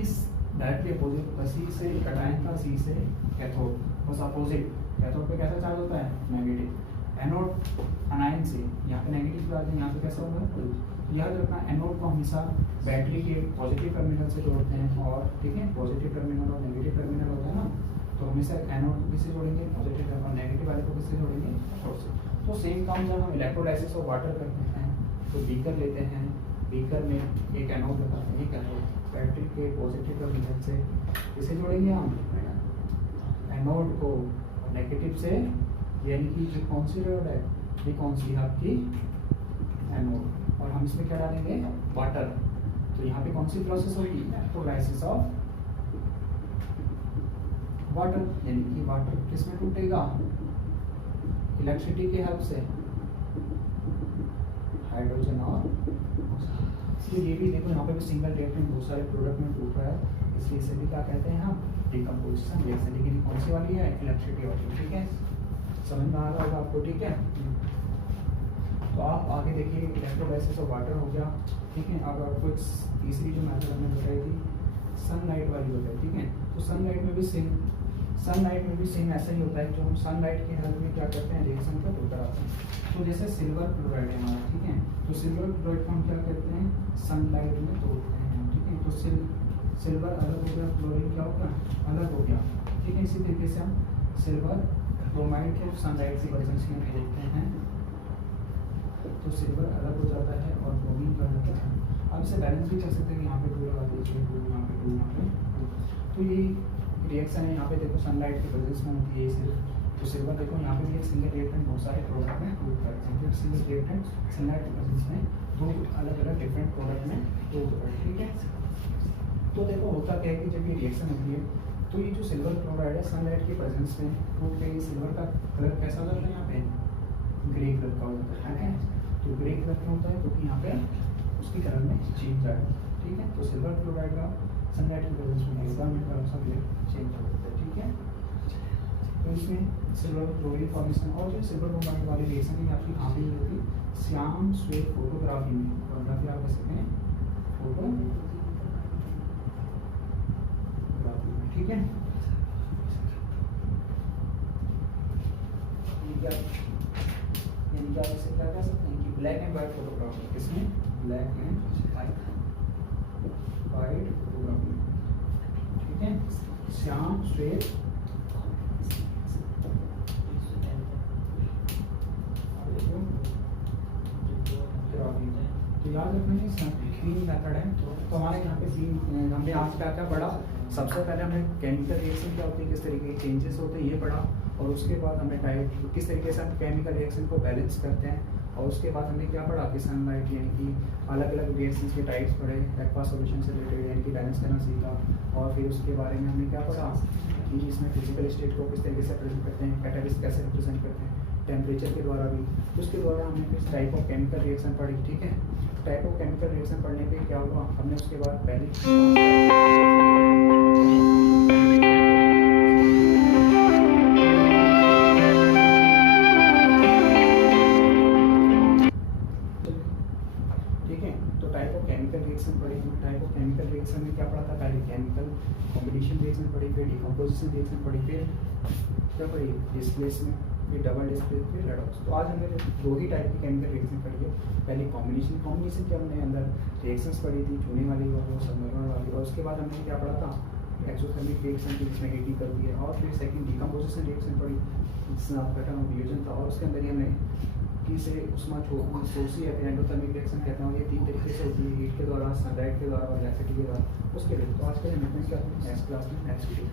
इस डायरेक्टली अपोजिट, सी से कैटायन का, सी से कैथोड, बस अपोजिट। कैथोड पे कैसा चार्ज होता है, नेगेटिव। एनोड अनायन से, यहाँ पे नेगेटिव चार्ज है, यहाँ पे कैसा होगा, याद रखना एनोड को हमेशा बैटरी के पॉजिटिव टर्मिनल से जोड़ते हैं, और ठीक है, पॉजिटिव टर्मिनल और नेगेटिव टर्मिनल होता है ना, तो हमेशा एनोड को किससे जोड़ेंगे, पॉजिटिव और नेगेटिव वाले को किससे जोड़ेंगे, कैथोड से। तो सेम काम जब हम इलेक्ट्रोलाइसिस ऑफ वाटर करते हैं तो बीकर लेते हैं, बीकर में एक एनोड लगाते हैं, एक एनोड बैटरी के पॉजिटिव टर्मिनल से इसे जोड़ेंगे हम एनोड को नेगेटिव से, यानी कि जो कौन सी रॉड है, ये कौन सी आपकी एनोड, और हम इसमें क्या डालेंगे, वाटर। तो यहाँ पे कौन सी प्रोसेस होगी, इलेक्ट्रोलाइसिस ऑफ वाटर, यानी कि वाटर किस में टूटेगा, इलेक्ट्रिसिटी के हेल्प से, हाइड्रोजन और तो ये भी देखो यहाँ पे भी सिंगल रिएक्टेंट बहुत सारे प्रोडक्ट में टूट रहा है, इसलिए इसे भी क्या कहते हैं हम, डिकम्पोजिशन रिएक्शन। लेकिन कौन सी वाली है, इलेक्ट्रिसिटी वाली, ठीक है, समझ में आ रहा होगा आपको, ठीक है। तो आप आगे देखिए, इलेक्ट्रोलाइसिस ऑफ वाटर हो गया, ठीक है। अब आपको तीसरी जो मेथड हमने बताई थी सनलाइट वाली बताई, ठीक है। तो सनलाइट में भी सेम ऐसा ही होता है, जो हम सनलाइट की हेल्प में क्या करते हैं, रिएक्शन को टूट कराते हैं। तो जैसे सिल्वर क्लोराइड है हमारा, ठीक है, तो सिल्वर क्लोराइड को हम क्या करते हैं, सनलाइट में तोड़ते हैं, ठीक है। तो सिल्वर अलग हो गया, क्लोरीन क्या हो गया, अलग हो गया, ठीक है। इसी तरीके से हम सिल्वर ब्रोमाइड को सनलाइट की प्रेजेंस में देखते हैं, तो सिल्वर अलग हो जाता है और ब्रोमीन क्या हो जाता है। अब इसे बैलेंस भी कर सकते हैं, यहाँ पे 2 लगा दीजिए, 2 यहाँ पे 2 यहाँ पे 2। तो ये रिएक्शन है, यहाँ पे देखो सनलाइट की प्रेजेंस में होती है सिर्फ। तो सिल्वर देखो यहाँ पे भी एक सिंगल रिएक्टेंट बहुत सारे प्रोडक्ट में टूट करते हैं, सिंगल रिएक्टेंट सनलाइट की प्रेजेंस में 2 अलग अलग डिफरेंट प्रोडक्ट में टूट करते हैं, ठीक है। तो देखो होता क्या है कि जब ये रिएक्शन होती है तो ये जो सिल्वर क्लोराइड है सनलाइट की प्रेजेंस में टूट के सिल्वर का कलर कैसा हो जाता है, यहाँ पे ग्रे कलर का हो जाता है, ठीक है। तो ग्रे कलर क्यों होता है, क्योंकि यहाँ पे उसकी कलर में चेंज आएगा, ठीक है। तो सिल्वर क्लोराइड का सनलाइट की प्रेजेंस में एनवायरनमेंट का उसका कलर चेंज हो जाता है, ठीक है। तो इसमें सिल्वर क्लोरीन फॉर्मेशन और जो सिल्वर ब्रोमाइड वाली रिएक्शन है आपकी कहाँ पे होती है, श्याम श्वेत फोटोग्राफी में, फोटोग्राफी आप कह सकते हैं फोटोग्राफी में, ठीक है। यानी क्या इसे क्या कह सकते हैं कि ब्लैक एंड व्हाइट फोटोग्राफी, किसमें, ब्लैक एंड वाइट फोटोग्राफी, ठीक है। श्याम श्वेत तो याद रखना है 3 मेथड है। तो हमारे यहाँ पे 3 हमने आज क्या क्या पढ़ा, सबसे पहले हमने केमिकल रिएक्शन क्या होती है, किस तरीके के चेंजेस होते हैं ये पढ़ा, और उसके बाद हमने टाइप किस तरीके से हम केमिकल रिएक्शन को बैलेंस करते हैं, और उसके बाद हमने क्या पढ़ा कि सनलाइट यानी कि अलग अलग रिएक्शंस के टाइप्स पढ़े, एक्वा सॉल्यूशन से रिलेटेड यानी कि बैलेंस करना सीखा, और फिर उसके बारे में हमने क्या पढ़ा कि इसमें फिजिकल स्टेट को किस तरीके से रिप्रेजेंट करते हैं, कैटालिस्ट कैसे रिप्रेजेंट करते हैं, टेम्परेचर के द्वारा भी। उसके द्वारा हमने फिर टाइप ऑफ केमिकल रिएक्शन पढ़ी, ठीक है। टाइप ऑफ केमिकल रिएक्शन पढ़ने पे क्या हुआ, हमने उसके बाद पहले ठीक है। तो टाइप ऑफ केमिकल रिएक्शन पढ़ी, टाइप ऑफ केमिकल रिएक्शन में क्या पढ़ा था, पहले केमिकल कॉम्बिनेशन रिएक्शन पढ़ी, फिर डिकम्पोजिशन रिएक्शन पढ़ी, फिर क्या पढ़ी, डिस्प्लेसमेंट, फिर डबल डिस्प्लेस, फिर रेडॉक्स। तो आज हमने 2 ही टाइप की केमिकल रिएक्शन पढ़ी है। पहले कॉम्बिनेशन के हमने अंदर रिएक्शंस पढ़ी थी, चूने वाली और वो सबमरीन वाली, और उसके बाद हमने क्या पढ़ा था, एक्सोथर्मिक रिएक्शन जिसमें हीटिंग करती है, और फिर सेकंड डिकम्पोजिशन रिएक्शन पढ़ी जिसमें आपका टर्म वियोजन था, और उसके अंदर ही हमने कि से उष्मा सोर्सी या फिर एंडोथर्मिक रिएक्शन कहते हैं, ये 3 तरीके से होती है, हीट के द्वारा, सनलाइट के द्वारा और इलेक्ट्रिसिटी के द्वारा। उसके लिए तो आज के लिए क्या नेक्स्ट क्लास में नेक्स्ट वीडियो।